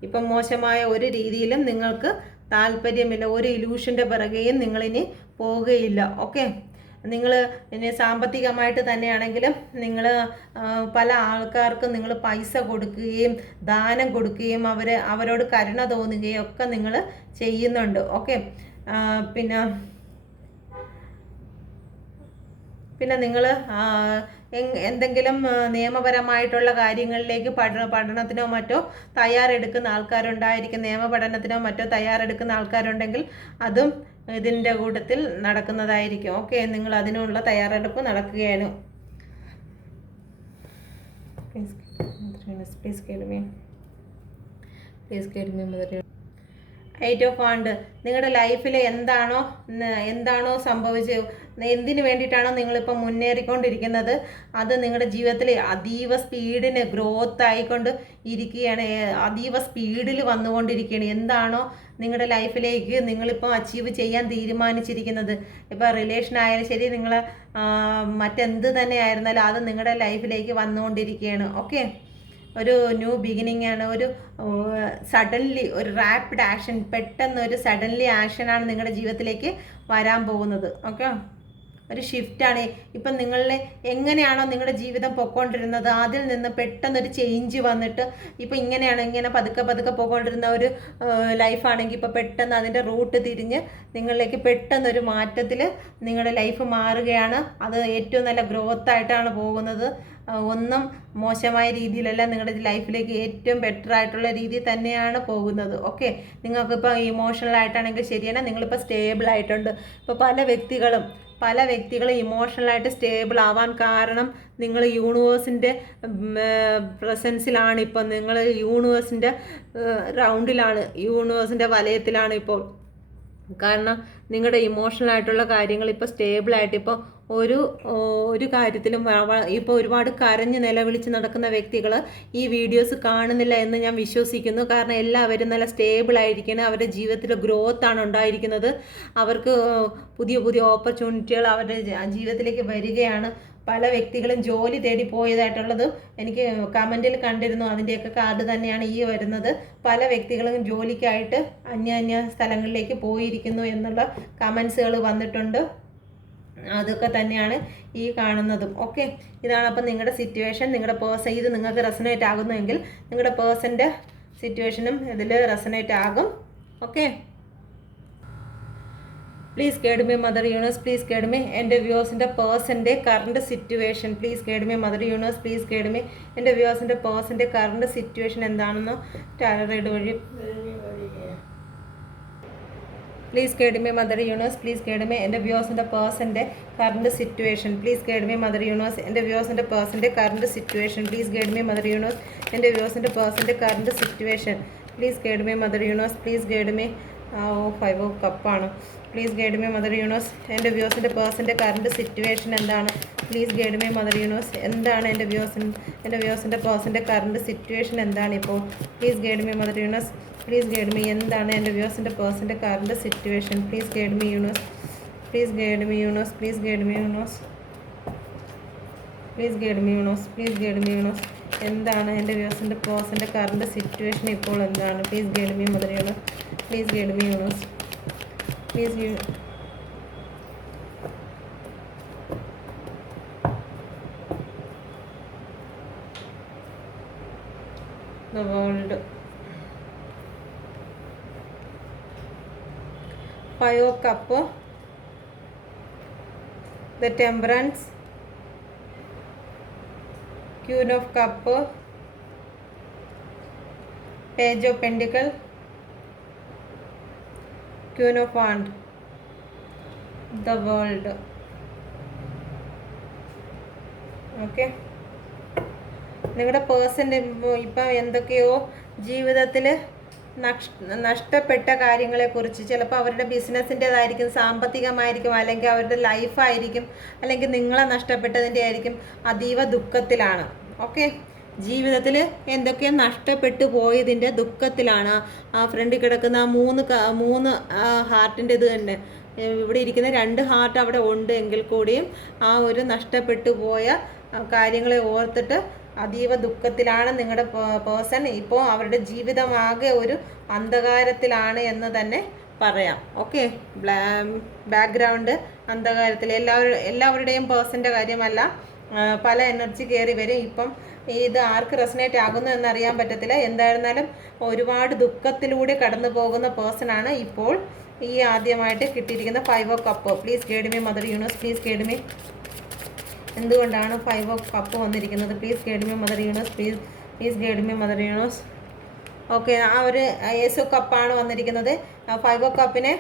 ഇപ്പം മോശമായ ഒരു രീതിയിലും നിങ്ങൾക്ക് താല്പര്യമില്ല, ഒരു ഇലൂഷൻ്റെ പിറകെയും നിങ്ങളിനി പോവുകയില്ല. ഓക്കെ, നിങ്ങൾ ഇനി സാമ്പത്തികമായിട്ട് തന്നെയാണെങ്കിലും നിങ്ങൾ പല ആൾക്കാർക്കും നിങ്ങൾ പൈസ കൊടുക്കുകയും ദാനം കൊടുക്കുകയും അവരോട് കരുണ തോന്നുകയും ഒക്കെ നിങ്ങൾ ചെയ്യുന്നുണ്ട്. ഓക്കെ, പിന്നെ നിങ്ങൾ എന്തെങ്കിലും നിയമപരമായിട്ടുള്ള കാര്യങ്ങളിലേക്ക് പഠനത്തിനോ മറ്റോ തയ്യാറെടുക്കുന്ന ആൾക്കാരുണ്ടായിരിക്കും. നിയമപഠനത്തിനോ മറ്റോ തയ്യാറെടുക്കുന്ന ആൾക്കാരുണ്ടെങ്കിൽ അതും ഇതിൻ്റെ കൂട്ടത്തിൽ നടക്കുന്നതായിരിക്കും. ഓക്കെ, നിങ്ങൾ അതിനുള്ള തയ്യാറെടുപ്പ് നടക്കുകയാണ്. എയ്റ്റ് ഓഫ് വാണ്ട്, നിങ്ങളുടെ ലൈഫിൽ എന്താണോ സംഭവിച്ചത്, എന്തിനു വേണ്ടിയിട്ടാണോ നിങ്ങളിപ്പോൾ മുന്നേറിക്കൊണ്ടിരിക്കുന്നത്, അത് നിങ്ങളുടെ ജീവിതത്തിൽ അതീവ സ്പീഡിന് ഗ്രോത്ത് ആയിക്കൊണ്ട് ഇരിക്കുകയാണ്, അതീവ സ്പീഡിൽ വന്നുകൊണ്ടിരിക്കുകയാണ്. എന്താണോ നിങ്ങളുടെ ലൈഫിലേക്ക് നിങ്ങളിപ്പോൾ അച്ചീവ് ചെയ്യാൻ തീരുമാനിച്ചിരിക്കുന്നത്, ഇപ്പോൾ റിലേഷൻ ആയാലും ശരി, നിങ്ങൾ മറ്റെന്ത് തന്നെ ആയിരുന്നാലും അത് നിങ്ങളുടെ ലൈഫിലേക്ക് വന്നുകൊണ്ടിരിക്കുകയാണ്. ഓക്കെ, ഒരു ന്യൂ ബിഗിനിങ് ആണ്, ഒരു സഡൻലി ഒരു റാപ്പിഡ് ആക്ഷൻ, പെട്ടെന്നൊരു സഡൻലി ആക്ഷനാണ് നിങ്ങളുടെ ജീവിതത്തിലേക്ക് വരാൻ പോകുന്നത്. ഓക്കെ, ഒരു ഷിഫ്റ്റാണ്. ഇപ്പം നിങ്ങളെ എങ്ങനെയാണോ നിങ്ങളുടെ ജീവിതം പൊയ്ക്കൊണ്ടിരുന്നത് അതിൽ നിന്ന് പെട്ടെന്നൊരു ചേഞ്ച് വന്നിട്ട് ഇപ്പം ഇങ്ങനെ പതുക്കെ പോയിക്കൊണ്ടിരുന്ന ഒരു ലൈഫാണെങ്കിൽ ഇപ്പോൾ പെട്ടെന്ന് അതിൻ്റെ റൂട്ട് തിരിഞ്ഞ് നിങ്ങളിലേക്ക് പെട്ടെന്നൊരു മാറ്റത്തിൽ നിങ്ങളുടെ ലൈഫ് മാറുകയാണ്. അത് ഏറ്റവും നല്ല ഗ്രോത്ത് ആയിട്ടാണ് പോകുന്നത്. ഒന്നും മോശമായ രീതിയിലല്ല, നിങ്ങളുടെ ലൈഫിലേക്ക് ഏറ്റവും ബെറ്റർ ആയിട്ടുള്ള രീതി തന്നെയാണ് പോകുന്നത്. ഓക്കെ, നിങ്ങൾക്കിപ്പോൾ ഇമോഷണലായിട്ടാണെങ്കിൽ ശരിയാണ്, നിങ്ങളിപ്പോൾ സ്റ്റേബിൾ ആയിട്ടുണ്ട്. ഇപ്പോൾ പല വ്യക്തികളും ഇമോഷണലായിട്ട് സ്റ്റേബിൾ ആവാൻ കാരണം നിങ്ങൾ യൂണിവേഴ്സിൻ്റെ പ്രസൻസിലാണ്. ഇപ്പോൾ നിങ്ങൾ യൂണിവേഴ്സിൻ്റെ റൗണ്ടിലാണ്, യൂണിവേഴ്സിൻ്റെ വലയത്തിലാണ് ഇപ്പോൾ. കാരണം നിങ്ങളുടെ ഇമോഷണലായിട്ടുള്ള കാര്യങ്ങൾ ഇപ്പോൾ സ്റ്റേബിളായിട്ട്, ഇപ്പോൾ ഒരു കാര്യത്തിലും ഇപ്പോൾ ഒരുപാട് കരഞ്ഞ് നിലവിളിച്ച് നടക്കുന്ന വ്യക്തികൾ ഈ വീഡിയോസ് കാണുന്നില്ല എന്ന് ഞാൻ വിശ്വസിക്കുന്നു. കാരണം എല്ലാവരും നല്ല സ്റ്റേബിളായിരിക്കണം, അവരുടെ ജീവിതത്തിൽ ഗ്രോത്താണ് ഉണ്ടായിരിക്കുന്നത്, അവർക്ക് പുതിയ ഓപ്പർച്യൂണിറ്റികൾ അവരുടെ ജീവിതത്തിലേക്ക് വരികയാണ്. പല വ്യക്തികളും ജോലി തേടി പോയതായിട്ടുള്ളത് എനിക്ക് കമൻറ്റിൽ കണ്ടിരുന്നു. അതിൻ്റെയൊക്കെ കാർഡ് തന്നെയാണ് ഈ വരുന്നത്. പല വ്യക്തികളും ജോലിക്കായിട്ട് അന്യ സ്ഥലങ്ങളിലേക്ക് പോയിരിക്കുന്നു എന്നുള്ള കമൻസുകൾ വന്നിട്ടുണ്ട്. അതൊക്കെ തന്നെയാണ് ഈ കാണുന്നതും. ഓക്കെ, ഇതാണ് അപ്പം നിങ്ങളുടെ സിറ്റുവേഷൻ, നിങ്ങളുടെ പേഴ്സൺ. ഇത് നിങ്ങൾക്ക് റെസനേറ്റ് ആകുന്നുവെങ്കിൽ നിങ്ങളുടെ പേഴ്സൻ്റെ സിറ്റുവേഷനും ഇതിൽ റെസനേറ്റ് ആകും. Okay, please guide me mother universe, please guide me എൻ്റെ വ്യൂവേഴ്സിൻ്റെ പേഴ്സൻ്റെ current situation. Please guide me mother universe, please guide me എൻ്റെ വ്യൂവേഴ്സിൻ്റെ പേഴ്സൻ്റെ കറണ്ട് സിറ്റുവേഷൻ എന്താണെന്നോ ടാരോ റീഡ് വഴി. Please guide me mother universe, please guide me എൻ്റെ വ്യൂവേഴ്സിൻ്റെ പേഴ്സൻ്റെ current situation. Please guide me mother universe, എൻ്റെ വ്യൂവേഴ്സിൻ്റെ പേഴ്സൻ്റെ current situation. Please guide me mother universe, എൻ്റെ വ്യൂവേഴ്സിൻ്റെ പേഴ്സൻ്റെ current situation. Please guide me mother universe, please guide me. 5 of കപ്പാണ്. Please guide me mother universe, എൻ്റെ വ്യൂവേഴ്സിൻ്റെ പേഴ്സൻ്റെ കറണ്ട് സിറ്റുവേഷൻ എന്താണ്? Please guide me mother universe, എന്താണ് എൻ്റെ വ്യൂവേഴ്സിൻ്റെ പേഴ്സൻ്റെ കറണ്ട് സിറ്റുവേഷൻ എന്താണ് ഇപ്പോൾ? Please guide me mother universe, please guide me, എന്താണ് എൻ്റെ വ്യൂവേഴ്സിൻ്റെ പേഴ്സൻ്റെ current situation? Please guide me universe, please guide me universe, please guide me universe, please guide me universe, please guide me universe, എന്താണ് എൻ്റെ വ്യൂവേഴ്സിൻ്റെ പേഴ്സൻ്റെ കറണ്ട് സിറ്റുവേഷൻ ഇപ്പോൾ എന്താണ്? Please guide me mother universe, please guide me universe, please the world. 5 of cup, the temperance, queen of cup, page of pentacle, queen of wand, the world. Okay, നിങ്ങളുടെ പേഴ്സൻ്റെ ഇപ്പം എന്തൊക്കെയോ ജീവിതത്തിൽ നഷ്ടപ്പെട്ട കാര്യങ്ങളെക്കുറിച്ച്, ചിലപ്പോൾ അവരുടെ ബിസിനസ്സിൻ്റെതായിരിക്കും, സാമ്പത്തികമായിരിക്കും, അല്ലെങ്കിൽ അവരുടെ ലൈഫായിരിക്കും, അല്ലെങ്കിൽ നിങ്ങളെ നഷ്ടപ്പെട്ടതിൻ്റെ ആയിരിക്കും, അതീവ ദുഃഖത്തിലാണ്. ഓക്കെ, ജീവിതത്തിൽ എന്തൊക്കെ നഷ്ടപ്പെട്ടു പോയതിൻ്റെ ദുഃഖത്തിലാണ്. ആ ഫ്രണ്ടിൽ കിടക്കുന്ന ആ മൂന്ന് ഹാർട്ടിൻ്റെ ഇത് തന്നെ, ഇവിടെ ഇരിക്കുന്ന 2 ഹാർട്ട് അവിടെ ഉണ്ട് എങ്കിൽ കൂടിയും ആ ഒരു നഷ്ടപ്പെട്ടു പോയ കാര്യങ്ങളെ ഓർത്തിട്ട് അതീവ ദുഃഖത്തിലാണ് നിങ്ങളുടെ പേഴ്സൺ. ഇപ്പോൾ അവരുടെ ജീവിതമാകെ ഒരു അന്ധകാരത്തിലാണ് എന്ന് തന്നെ പറയാം. ഓക്കെ, ബാക്ക്ഗ്രൗണ്ട് അന്ധകാരത്തിൽ, എല്ലാവരുടെയും പേഴ്സൻ്റെ കാര്യമല്ല, പല എനർജി കയറി വരും. ഇപ്പം ഇത് ആർക്ക് റെസനേറ്റ് ആകുന്നു എന്നറിയാൻ പറ്റത്തില്ല. എന്തായിരുന്നാലും ഒരുപാട് ദുഃഖത്തിലൂടെ കടന്നു പോകുന്ന പേഴ്സണാണ് ഇപ്പോൾ ഈ ആദ്യമായിട്ട് കിട്ടിയിരിക്കുന്ന 5 of cup. Please guide me mother universe, please guide me. എന്തുകൊണ്ടാണ് 5 ഓഫ് കപ്പ് വന്നിരിക്കുന്നത്? Please guide me mother universe, please guide me mother universe. Okay, ആ ഒരു ഏസ് ഓഫ് കപ്പാണ് വന്നിരിക്കുന്നത്. 5 ഓഫ് കപ്പിനെ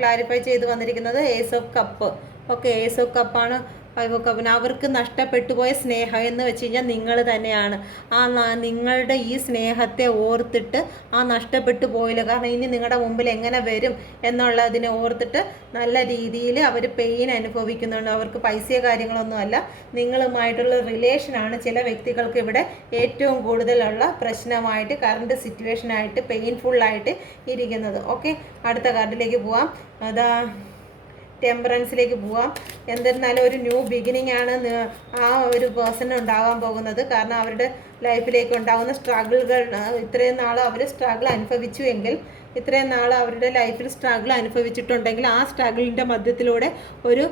ക്ലാരിഫൈ ചെയ്ത് വന്നിരിക്കുന്നത് ace of cup. Okay, ace of കപ്പാണ് 5 ഓഫ് കപ്പിന്. അവർക്ക് നഷ്ടപ്പെട്ടു പോയ സ്നേഹം എന്ന് വെച്ച് കഴിഞ്ഞാൽ നിങ്ങൾ തന്നെയാണ്. നിങ്ങളുടെ ഈ സ്നേഹത്തെ ഓർത്തിട്ട് ആ നഷ്ടപ്പെട്ടു പോയില്ല, കാരണം ഇനി നിങ്ങളുടെ മുമ്പിൽ എങ്ങനെ വരും എന്നുള്ളതിനെ ഓർത്തിട്ട് നല്ല രീതിയിൽ അവർ പെയിൻ അനുഭവിക്കുന്നുണ്ട്. അവർക്ക് പൈസയോ കാര്യങ്ങളൊന്നുമല്ല, നിങ്ങളുമായിട്ടുള്ള റിലേഷനാണ് ചില വ്യക്തികൾക്ക് ഇവിടെ ഏറ്റവും കൂടുതലുള്ള പ്രശ്നമായിട്ട്, കറണ്ട് സിറ്റുവേഷനായിട്ട്, പെയിൻഫുള്ളായിട്ട് ഇരിക്കുന്നത്. ഓക്കെ, അടുത്ത കാർഡിലേക്ക് പോവാം. അതാ ടെമ്പറൻസിലേക്ക് പോവാം. എന്നിരുന്നാലും ഒരു ന്യൂ ബിഗിനിങ് ആണ് ആ ഒരു പേഴ്സണ് ഉണ്ടാകാൻ പോകുന്നത്. കാരണം അവരുടെ ലൈഫിലേക്ക് ഉണ്ടാകുന്ന സ്ട്രഗിളുകൾ, ഇത്രയും നാൾ അവർ സ്ട്രഗിൾ അനുഭവിച്ചു എങ്കിൽ, ഇത്രയും നാൾ അവരുടെ ലൈഫിൽ സ്ട്രഗിൾ അനുഭവിച്ചിട്ടുണ്ടെങ്കിൽ ആ സ്ട്രഗിളിൻ്റെ മധ്യത്തിലൂടെ ഒരു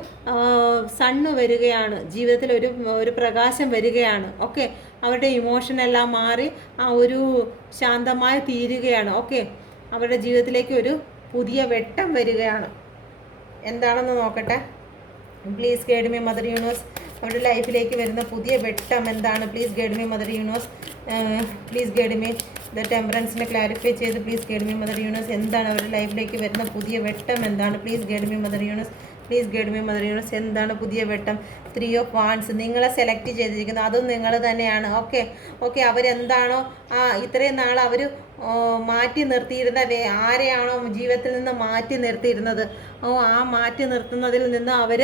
സണ്ണ് വരികയാണ്, ജീവിതത്തിൽ ഒരു പ്രകാശം വരികയാണ്. ഓക്കെ, അവരുടെ ഇമോഷനെല്ലാം മാറി ആ ഒരു ശാന്തമായി തീരുകയാണ്. ഓക്കെ, അവരുടെ ജീവിതത്തിലേക്ക് ഒരു പുതിയ വെട്ടം വരികയാണ്. എന്താണെന്ന് നോക്കട്ടെ. Please guide me mother universe. അവരുടെ ലൈഫിലേക്ക് വരുന്ന പുതിയ വെട്ടം എന്താണ്? Please guide me mother universe, please guide me. The ടെമ്പറൻസിനെ ക്ലാരിഫൈ ചെയ്ത് please guide me mother universe. എന്താണ് അവരുടെ ലൈഫിലേക്ക് വരുന്ന പുതിയ വെട്ടം എന്താണ്? Please guide me mother universe, please guide me mother universe. എന്താണ് പുതിയ വെട്ടം? 3 ഓഫ് വാൻഡ്സ്. നിങ്ങളെ സെലക്ട് ചെയ്തിരിക്കുന്നത് അതും നിങ്ങൾ തന്നെയാണ്. ഓക്കെ, അവരെന്താണോ ഇത്രയും നാൾ അവർ മാറ്റി നിർത്തിയിരുന്ന ആരെയാണോ ജീവിതത്തിൽ നിന്ന് മാറ്റി നിർത്തിയിരുന്നത്, ആ മാറ്റി നിർത്തുന്നതിൽ നിന്ന് അവർ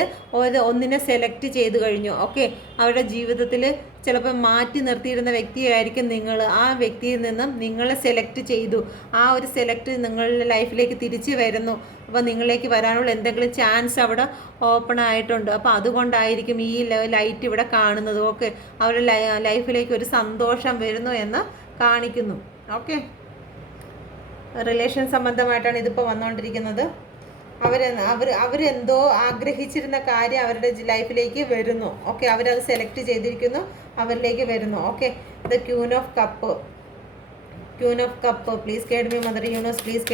ഒന്നിനെ സെലക്ട് ചെയ്ത് കഴിഞ്ഞു. ഓക്കെ, അവരുടെ ജീവിതത്തിൽ ചിലപ്പോൾ മാറ്റി നിർത്തിയിരുന്ന വ്യക്തിയായിരിക്കും നിങ്ങൾ. ആ വ്യക്തിയിൽ നിന്നും നിങ്ങളെ സെലക്ട് ചെയ്തു. ആ ഒരു സെലക്ട് നിങ്ങളുടെ ലൈഫിലേക്ക് തിരിച്ചു വരുന്നു. അപ്പോൾ നിങ്ങളിലേക്ക് വരാനുള്ള എന്തെങ്കിലും ചാൻസ് അവിടെ ഓപ്പൺ ആയിട്ടുണ്ട്. അപ്പോൾ അതുകൊണ്ടായിരിക്കും ഈ ലൈറ്റ് ഇവിടെ കാണുന്നത്. ഓക്കെ, അവരുടെ ലൈഫിലേക്ക് ഒരു സന്തോഷം വരുന്നു എന്ന് കാണിക്കുന്നു. ഓക്കെ, റിലേഷൻ സംബന്ധമായിട്ടാണ് ഇതിപ്പോൾ വന്നുകൊണ്ടിരിക്കുന്നത്. അവരെന്തോ ആഗ്രഹിച്ചിരുന്ന കാര്യം അവരുടെ ലൈഫിലേക്ക് വരുന്നു. ഓക്കെ, അവരത് സെലക്ട് ചെയ്തിരിക്കുന്നു, അവരിലേക്ക് വരുന്നു. Okay, the queen of cup. Please guide me mother universe, please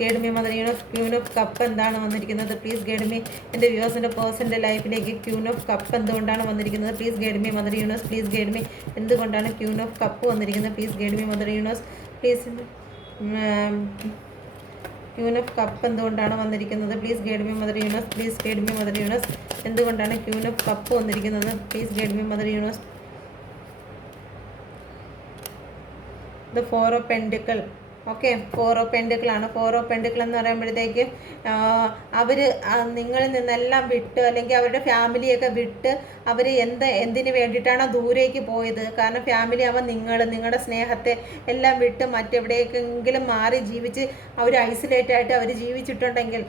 guide me mother universe. Queen of cup എന്താണ് വന്നിരിക്കുന്നത്? Please guide me. എൻ്റെ വ്യൂവേഴ്സിൻ്റെ പേഴ്സൻ്റെ ലൈഫിലേക്ക് ക്യൂൻ ഓഫ് കപ്പ് എന്തുകൊണ്ടാണ് വന്നിരിക്കുന്നത്? Please guide me mother universe, please guide me. എന്തുകൊണ്ടാണ് queen of cup വന്നിരിക്കുന്നത്? Please guide me mother universe, please. Queen of cup എന്തുകൊണ്ടാണ് വന്നിരിക്കുന്നത്? Please guide me mother universe, please guide me mother universe. എന്തുകൊണ്ടാണ് queen of cup വന്നിരിക്കുന്നത്? Please guide me mother universe. The 4 of പെൻഡിക്കിൾ. Okay, 4 of പെൻഡിക്കിൾ ആണ്. 4 of പെൻഡിക്കിൾ എന്ന് പറയുമ്പോഴത്തേക്ക് അവർ നിങ്ങളിൽ നിന്നെല്ലാം വിട്ട്, അല്ലെങ്കിൽ അവരുടെ ഫാമിലിയൊക്കെ വിട്ട് അവർ എന്തിനു വേണ്ടിയിട്ടാണോ ദൂരേക്ക് പോയത്? കാരണം ഫാമിലി ആവാൻ നിങ്ങളുടെ സ്നേഹത്തെ എല്ലാം വിട്ട് മറ്റെവിടേക്കെങ്കിലും മാറി ജീവിച്ച് അവർ ഐസൊലേറ്റ് ആയിട്ട് അവർ ജീവിച്ചിട്ടുണ്ടെങ്കിൽ,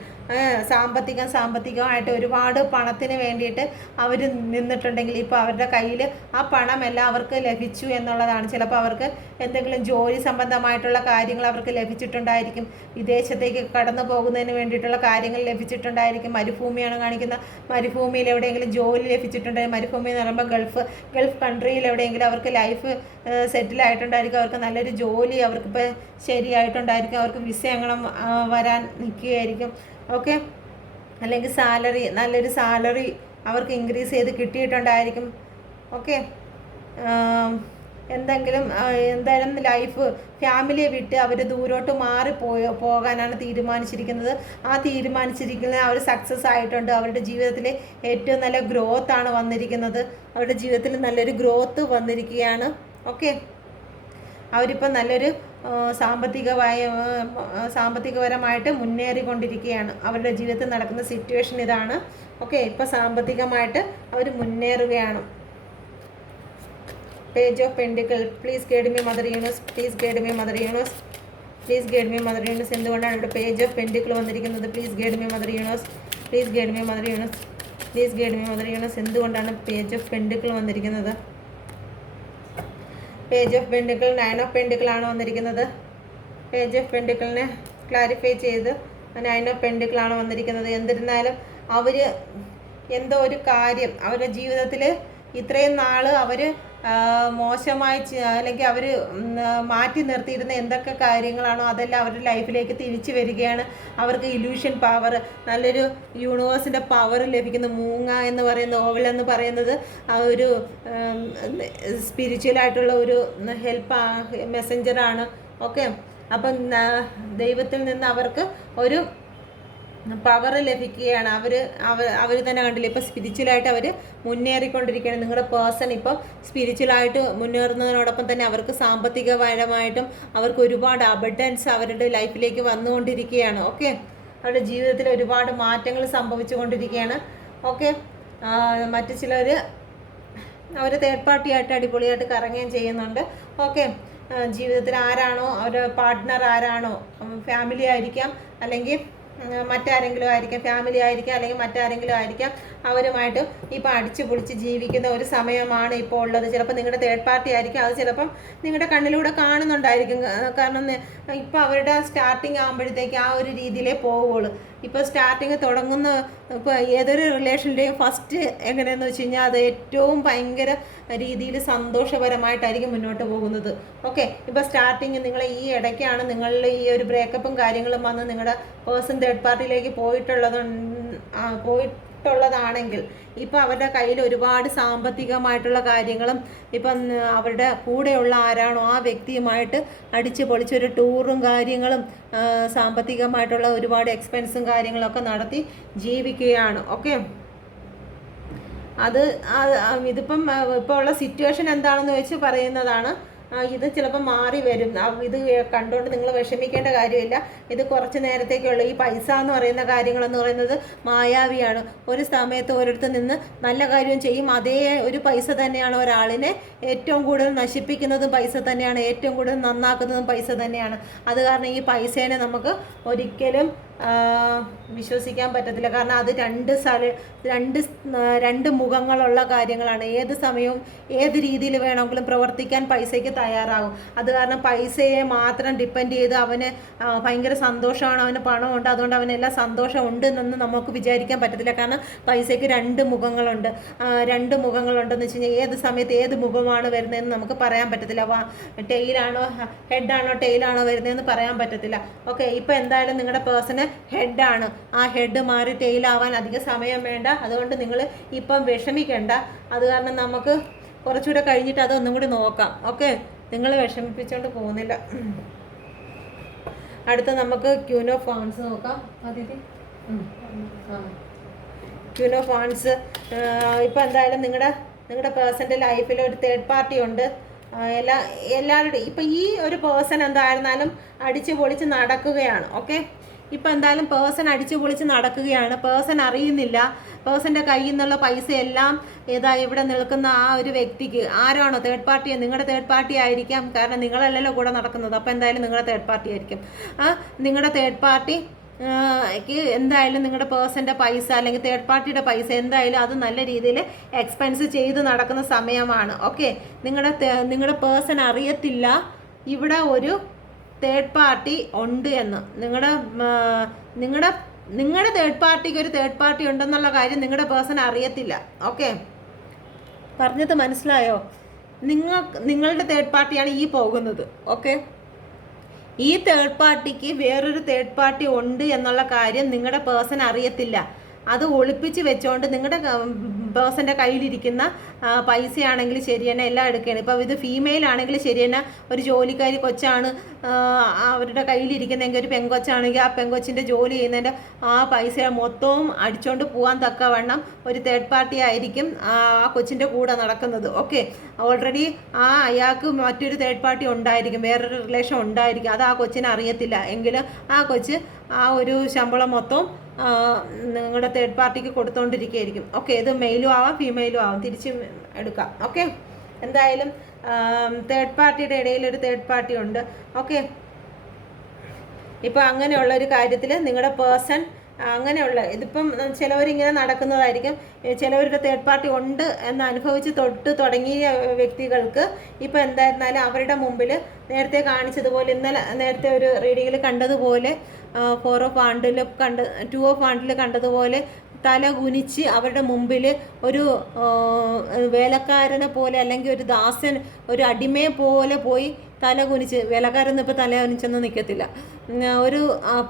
സാമ്പത്തികമായിട്ട് ഒരുപാട് പണത്തിന് വേണ്ടിയിട്ട് അവർ നിന്നിട്ടുണ്ടെങ്കിൽ, ഇപ്പോൾ അവരുടെ കയ്യിൽ ആ പണമെല്ലാം അവർക്ക് ലഭിച്ചു എന്നുള്ളതാണ്. ചിലപ്പോൾ അവർക്ക് എന്തെങ്കിലും ജോലി സംബന്ധമായിട്ടുള്ള കാര്യങ്ങൾ അവർക്ക് ലഭിച്ചിട്ടുണ്ടായിരിക്കും. വിദേശത്തേക്ക് കടന്നു പോകുന്നതിന് വേണ്ടിയിട്ടുള്ള കാര്യങ്ങൾ ലഭിച്ചിട്ടുണ്ടായിരിക്കും. മരുഭൂമിയാണ് കാണിക്കുന്ന. മരുഭൂമിയിൽ എവിടെയെങ്കിലും ജോലി ലഭിച്ചിട്ടുണ്ടെങ്കിൽ, മരുഭൂമി എന്ന് പറയുമ്പോൾ ഗൾഫ് കൺട്രിയിൽ എവിടെയെങ്കിലും അവർക്ക് ലൈഫ് സെറ്റിലായിട്ടുണ്ടായിരിക്കും. അവർക്ക് നല്ലൊരു ജോലി അവർക്കിപ്പോൾ ശരിയായിട്ടുണ്ടായിരിക്കും. അവർക്ക് വിസയങ്ങളും വരാൻ നിൽക്കുകയായിരിക്കും. ഓക്കെ, അല്ലെങ്കിൽ നല്ലൊരു സാലറി അവർക്ക് ഇൻക്രീസ് ചെയ്ത് കിട്ടിയിട്ടുണ്ടായിരിക്കും. ഓക്കെ, എന്തെങ്കിലും എന്തായാലും ലൈഫ് ഫാമിലിയെ വിട്ട് അവർ ദൂരോട്ട് പോകാനാണ് തീരുമാനിച്ചിരിക്കുന്നത്. ആ തീരുമാനിച്ചിരിക്കുന്നത് അവർ സക്സസ് ആയിട്ടുണ്ട്. അവരുടെ ജീവിതത്തിൽ ഏറ്റവും നല്ല ഗ്രോത്താണ് വന്നിരിക്കുന്നത്. അവരുടെ ജീവിതത്തിൽ നല്ലൊരു ഗ്രോത്ത് വന്നിരിക്കുകയാണ്. ഓക്കെ, അവരിപ്പോൾ നല്ലൊരു സാമ്പത്തികപരമായിട്ട് മുന്നേറിക്കൊണ്ടിരിക്കുകയാണ്. അവരുടെ ജീവിതത്തിൽ നടക്കുന്ന സിറ്റുവേഷൻ ഇതാണ്. ഓക്കെ, ഇപ്പോൾ സാമ്പത്തികമായിട്ട് അവർ മുന്നേറുകയാണ്. Page of പെൻഡിക്കിൾ. Please guide me mother universe. Please guide me mother universe. Please guide me mother universe. എന്തുകൊണ്ടാണ് ഇവിടെ പേജ് ഓഫ് പെൻഡിക്കിൾ വന്നിരിക്കുന്നത്? Please guide me mother universe. Please guide me mother universe. Please guide me mother universe. എന്തുകൊണ്ടാണ് page of പെൻഡിക്കിൾ വന്നിരിക്കുന്നത്? Page of പെൻഡിക്കിൾ 9 of പെൻഡിക്കിൾ ആണ് വന്നിരിക്കുന്നത്. Page of പെൻഡിക്കിളിനെ clarify ചെയ്ത് 9 ഓഫ് പെൻഡിക്കിൾ ആണ് വന്നിരിക്കുന്നത്. എന്നിരുന്നാലും അവർ എന്തോ ഒരു കാര്യം അവരുടെ ജീവിതത്തിൽ ഇത്രയും നാൾ അവർ മോശമായി അല്ലെങ്കിൽ അവർ മാറ്റി നിർത്തിയിരുന്ന എന്തൊക്കെ കാര്യങ്ങളാണോ അതെല്ലാം അവരുടെ ലൈഫിലേക്ക് തിരിച്ചു വരികയാണ്. അവർക്ക് ഇല്യൂഷൻ പവർ, നല്ലൊരു യൂണിവേഴ്സിൻ്റെ പവർ ലഭിക്കുന്നു. മൂങ്ങ എന്ന് പറയുന്ന ഓവൽ എന്ന് പറയുന്നത് ആ ഒരു സ്പിരിച്വലായിട്ടുള്ള ഒരു മെസ്സഞ്ചറാണ്. ഓക്കെ, അപ്പം ദൈവത്തിൽ നിന്ന് അവർക്ക് ഒരു പവർ ലഭിക്കുകയാണ്. അവർ തന്നെ കണ്ടില്ല, ഇപ്പോൾ സ്പിരിച്വലായിട്ട് അവർ മുന്നേറിക്കൊണ്ടിരിക്കുകയാണ്. നിങ്ങളുടെ പേഴ്സൺ ഇപ്പം സ്പിരിച്വലായിട്ട് മുന്നേറുന്നതിനോടൊപ്പം തന്നെ അവർക്ക് സാമ്പത്തികപരമായിട്ടും അവർക്ക് ഒരുപാട് അബണ്ടൻസ് അവരുടെ ലൈഫിലേക്ക് വന്നുകൊണ്ടിരിക്കുകയാണ്. ഓക്കെ, അവരുടെ ജീവിതത്തിൽ ഒരുപാട് മാറ്റങ്ങൾ സംഭവിച്ചുകൊണ്ടിരിക്കുകയാണ്. ഓക്കെ, മറ്റു ചിലർ അവർ തേർഡ് പാർട്ടിയായിട്ട് അടിപൊളിയായിട്ട് കറങ്ങുകയും ചെയ്യുന്നുണ്ട്. ഓക്കെ, ജീവിതത്തിൽ ആരാണോ അവരുടെ പാർട്ട്ണർ ആരാണോ, ഫാമിലി ആയിരിക്കാം അല്ലെങ്കിൽ മറ്റാരെങ്കിലും ആയിരിക്കാം, ഫാമിലി ആയിരിക്കാം അല്ലെങ്കിൽ മറ്റാരെങ്കിലും ആയിരിക്കാം, അവരുമായിട്ട് ഇപ്പോൾ അടിച്ചു പൊളിച്ച് ജീവിക്കുന്ന ഒരു സമയമാണ് ഇപ്പോൾ ഉള്ളത്. ചിലപ്പോൾ നിങ്ങളുടെ തേർഡ് പാർട്ടി ആയിരിക്കും, അത് ചിലപ്പം നിങ്ങളുടെ കണ്ണിലൂടെ കാണുന്നുണ്ടായിരിക്കും. കാരണം ഇപ്പോൾ അവരുടെ സ്റ്റാർട്ടിങ് ആകുമ്പോഴത്തേക്ക് ആ ഒരു രീതിയിലേ പോവുള്ളൂ. ഇപ്പോൾ സ്റ്റാർട്ടിങ് തുടങ്ങുന്ന ഇപ്പോൾ ഏതൊരു റിലേഷൻ്റെയും ഫസ്റ്റ് എങ്ങനെയെന്ന് വെച്ച് കഴിഞ്ഞാൽ അത് ഏറ്റവും ഭയങ്കര രീതിയിൽ സന്തോഷപരമായിട്ടായിരിക്കും മുന്നോട്ട് പോകുന്നത്. ഓക്കെ, ഇപ്പോൾ സ്റ്റാർട്ടിങ് നിങ്ങൾ ഈ ഇടയ്ക്കാണ് നിങ്ങളിൽ ഈ ഒരു ബ്രേക്കപ്പും കാര്യങ്ങളും വന്ന് നിങ്ങളുടെ പേഴ്സൺ തേർഡ് പാർട്ടിയിലേക്ക് പോയിട്ടുള്ളതാണെങ്കിൽ ഇപ്പോൾ അവരുടെ കയ്യിൽ ഒരുപാട് സാമ്പത്തികമായിട്ടുള്ള കാര്യങ്ങളും ഇപ്പം അവരുടെ കൂടെയുള്ള ആരാണോ ആ വ്യക്തിയുമായിട്ട് അടിച്ച് പൊളിച്ചൊരു ടൂറും കാര്യങ്ങളും സാമ്പത്തികമായിട്ടുള്ള ഒരുപാട് എക്സ്പെൻസും കാര്യങ്ങളൊക്കെ നടത്തി ജീവിക്കുകയാണ്. ഓക്കെ, ഇതിപ്പം ഇപ്പോൾ ഉള്ള സിറ്റുവേഷൻ എന്താണെന്ന് വെച്ച് പറയുന്നതാണ്. ഇത് ചിലപ്പോൾ മാറി വരും. ഇത് കണ്ടുകൊണ്ട് നിങ്ങൾ വിഷമിക്കേണ്ട കാര്യമില്ല. ഇത് കുറച്ച് നേരത്തേക്കുള്ള ഈ പൈസ എന്ന് പറയുന്ന കാര്യങ്ങളെന്ന് പറയുന്നത് മായാവിയാണ്. ഒരു സമയത്ത് ഒരിടത്ത് നിന്ന് നല്ല കാര്യം ചെയ്യും, അതേ ഒരു പൈസ തന്നെയാണ് ഒരാളിനെ ഏറ്റവും കൂടുതൽ നശിപ്പിക്കുന്നതും പൈസ തന്നെയാണ്, ഏറ്റവും കൂടുതൽ നന്നാക്കുന്നതും പൈസ തന്നെയാണ്. അത് കാരണം ഈ പൈസേനെ നമുക്ക് ഒരിക്കലും വിശ്വസിക്കാൻ പറ്റത്തില്ല. കാരണം അത് രണ്ട് മുഖങ്ങളുള്ള കാര്യങ്ങളാണ്. ഏത് സമയവും ഏത് രീതിയിൽ വേണമെങ്കിലും പ്രവർത്തിക്കാൻ പൈസയ്ക്ക് തയ്യാറാകും. അത് കാരണം പൈസയെ മാത്രം ഡിപ്പെൻഡ് ചെയ്ത് അവന് ഭയങ്കര സന്തോഷമാണ്, അവന് പണമുണ്ട്, അതുകൊണ്ട് അവനെല്ലാം സന്തോഷം ഉണ്ട് എന്നൊന്നും നമുക്ക് വിചാരിക്കാൻ പറ്റത്തില്ല. കാരണം പൈസയ്ക്ക് രണ്ട് മുഖങ്ങളുണ്ടെന്ന് വെച്ച് കഴിഞ്ഞാൽ ഏത് സമയത്ത് ഏത് മുഖമാണ് വരുന്നതെന്ന് നമുക്ക് പറയാൻ പറ്റത്തില്ല. ടെയിലാണോ ഹെഡാണോ ടെയിലാണോ വരുന്നതെന്ന് പറയാൻ പറ്റത്തില്ല. ഓക്കെ, ഇപ്പോൾ എന്തായാലും നിങ്ങളുടെ പേഴ്സണ് ഹെഡാണ്. ആ ഹെഡ് മാറി ടെയിലാവാൻ അധിക സമയം വേണ്ട. അതുകൊണ്ട് നിങ്ങൾ ഇപ്പം വിഷമിക്കേണ്ട. അത് കാരണം നമുക്ക് കുറച്ചുകൂടെ കഴിഞ്ഞിട്ട് അതൊന്നും കൂടി നോക്കാം. ഓക്കെ, നിങ്ങൾ വിഷമിപ്പിച്ചുകൊണ്ട് പോകുന്നില്ല. അടുത്ത നമുക്ക് ക്യൂൻ ഓഫ് വാൻസ് നോക്കാം. അതിഥി ക്യൂൻ ഓഫ് വാൻസ്. ഇപ്പം എന്തായാലും നിങ്ങളുടെ പേഴ്സൻ്റെ ലൈഫിൽ ഒരു തേർഡ് പാർട്ടി ഉണ്ട്. എല്ലാവരുടെയും ഇപ്പം ഈ ഒരു പേഴ്സൺ എന്തായിരുന്നാലും അടിച്ചു പൊളിച്ച് നടക്കുകയാണ്. ഓക്കെ, ഇപ്പം എന്തായാലും പേഴ്സൺ അടിച്ചു പൊളിച്ച് നടക്കുകയാണ്. പേഴ്സൺ അറിയുന്നില്ല. പേഴ്സൻ്റെ കയ്യിൽ നിന്നുള്ള പൈസ എല്ലാം ഇവിടെ നിൽക്കുന്ന ആ ഒരു വ്യക്തിക്ക് ആരാണോ തേർഡ് പാർട്ടി, നിങ്ങളുടെ തേർഡ് പാർട്ടി ആയിരിക്കാം. കാരണം നിങ്ങളല്ലല്ലോ കൂടെ നടക്കുന്നത്. അപ്പോൾ എന്തായാലും നിങ്ങളുടെ തേർഡ് പാർട്ടി ആയിരിക്കും. നിങ്ങളുടെ തേർഡ് പാർട്ടി എന്തായാലും നിങ്ങളുടെ പേഴ്സൻ്റെ പൈസ അല്ലെങ്കിൽ തേർഡ് പാർട്ടിയുടെ പൈസ എന്തായാലും അത് നല്ല രീതിയിൽ എക്സ്പെൻസ് ചെയ്ത് നടക്കുന്ന സമയമാണ്. ഓക്കെ, നിങ്ങളുടെ പേഴ്സൺ അറിയത്തില്ല ഇവിടെ ഒരു തേർഡ് പാർട്ടി ഉണ്ട് എന്ന്. നിങ്ങളുടെ തേർഡ് പാർട്ടിക്ക് ഒരു തേർഡ് പാർട്ടി ഉണ്ടെന്നുള്ള കാര്യം നിങ്ങളുടെ പേഴ്സൺ അറിയത്തില്ല. ഓക്കെ, പറഞ്ഞത് മനസ്സിലായോ? നിങ്ങളുടെ തേർഡ് പാർട്ടിയാണ് ഈ പോകുന്നത്. ഓക്കെ, ഈ തേർഡ് പാർട്ടിക്ക് വേറൊരു തേർഡ് പാർട്ടി ഉണ്ട് എന്നുള്ള കാര്യം നിങ്ങളുടെ പേഴ്സൺ അറിയത്തില്ല. അത് ഒളിപ്പിച്ച് വെച്ചുകൊണ്ട് നിങ്ങളുടെ പേഴ്സൻ്റെ കയ്യിലിരിക്കുന്ന പൈസയാണെങ്കിൽ ശരി തന്നെ എല്ലാം എടുക്കുകയാണ്. ഇപ്പോൾ ഇത് ഫീമെയിൽ ആണെങ്കിൽ ശരി തന്നെ ഒരു ജോലിക്കാരി കൊച്ചാണ് അവരുടെ കയ്യിലിരിക്കുന്നതെങ്കിൽ, ഒരു പെങ്കൊച്ചാണെങ്കിൽ ആ പെങ്കൊച്ചിൻ്റെ ജോലി ചെയ്യുന്നതിൻ്റെ ആ പൈസ മൊത്തവും അടിച്ചുകൊണ്ട് പോകാൻ തക്കവണ്ണം ഒരു തേർഡ് പാർട്ടി ആയിരിക്കും ആ കൊച്ചിൻ്റെ കൂടെ നടക്കുന്നത്. ഓക്കെ, ഓൾറെഡി അയാൾക്ക് മറ്റൊരു തേർഡ് പാർട്ടി ഉണ്ടായിരിക്കും, വേറൊരു റിലേഷൻ ഉണ്ടായിരിക്കും. അത് ആ കൊച്ചിനെ അറിയത്തില്ല എങ്കിലും ആ കൊച്ച് ആ ഒരു ശമ്പളം മൊത്തം നിങ്ങളുടെ തേർഡ് പാർട്ടിക്ക് കൊടുത്തുകൊണ്ടിരിക്കുകയായിരിക്കും. ഓക്കെ, ഇത് മെയിലും ആവാം ഫീമെയിലും ആവാം, തിരിച്ചും എടുക്കാം. ഓക്കെ, എന്തായാലും തേർഡ് പാർട്ടിയുടെ ഇടയിൽ ഒരു തേർഡ് പാർട്ടി ഉണ്ട്. ഓക്കെ, ഇപ്പോൾ അങ്ങനെയുള്ള ഒരു കാര്യത്തിൽ നിങ്ങളുടെ പേഴ്സൺ അങ്ങനെയുള്ള ഇതിപ്പം ചിലവരിങ്ങനെ നടക്കുന്നതായിരിക്കും. ചിലവരുടെ തേർഡ് പാർട്ടി ഉണ്ട് എന്ന് അനുഭവിച്ച് തുടങ്ങിയ വ്യക്തികൾക്ക് ഇപ്പോൾ എന്തായിരുന്നാലും അവരുടെ മുമ്പിൽ നേരത്തെ കാണിച്ചതുപോലെ, ഇന്നലെ നേരത്തെ ഒരു റീഡിങ്ങിൽ കണ്ടതുപോലെ 4 ഓഫ് വാണ്ടിൽ 2 ഓഫ് വാണ്ടിൽ കണ്ടതുപോലെ തല കുനിച്ച് അവരുടെ മുമ്പിൽ ഒരു വേലക്കാരനെ പോലെ അല്ലെങ്കിൽ ഒരു ദാസൻ, ഒരു അടിമയെ പോലെ പോയി തല കുനിച്ച്, വേലക്കാരൊന്നും ഇപ്പോൾ തല കുനിച്ചൊന്നും നിൽക്കത്തില്ല, ഒരു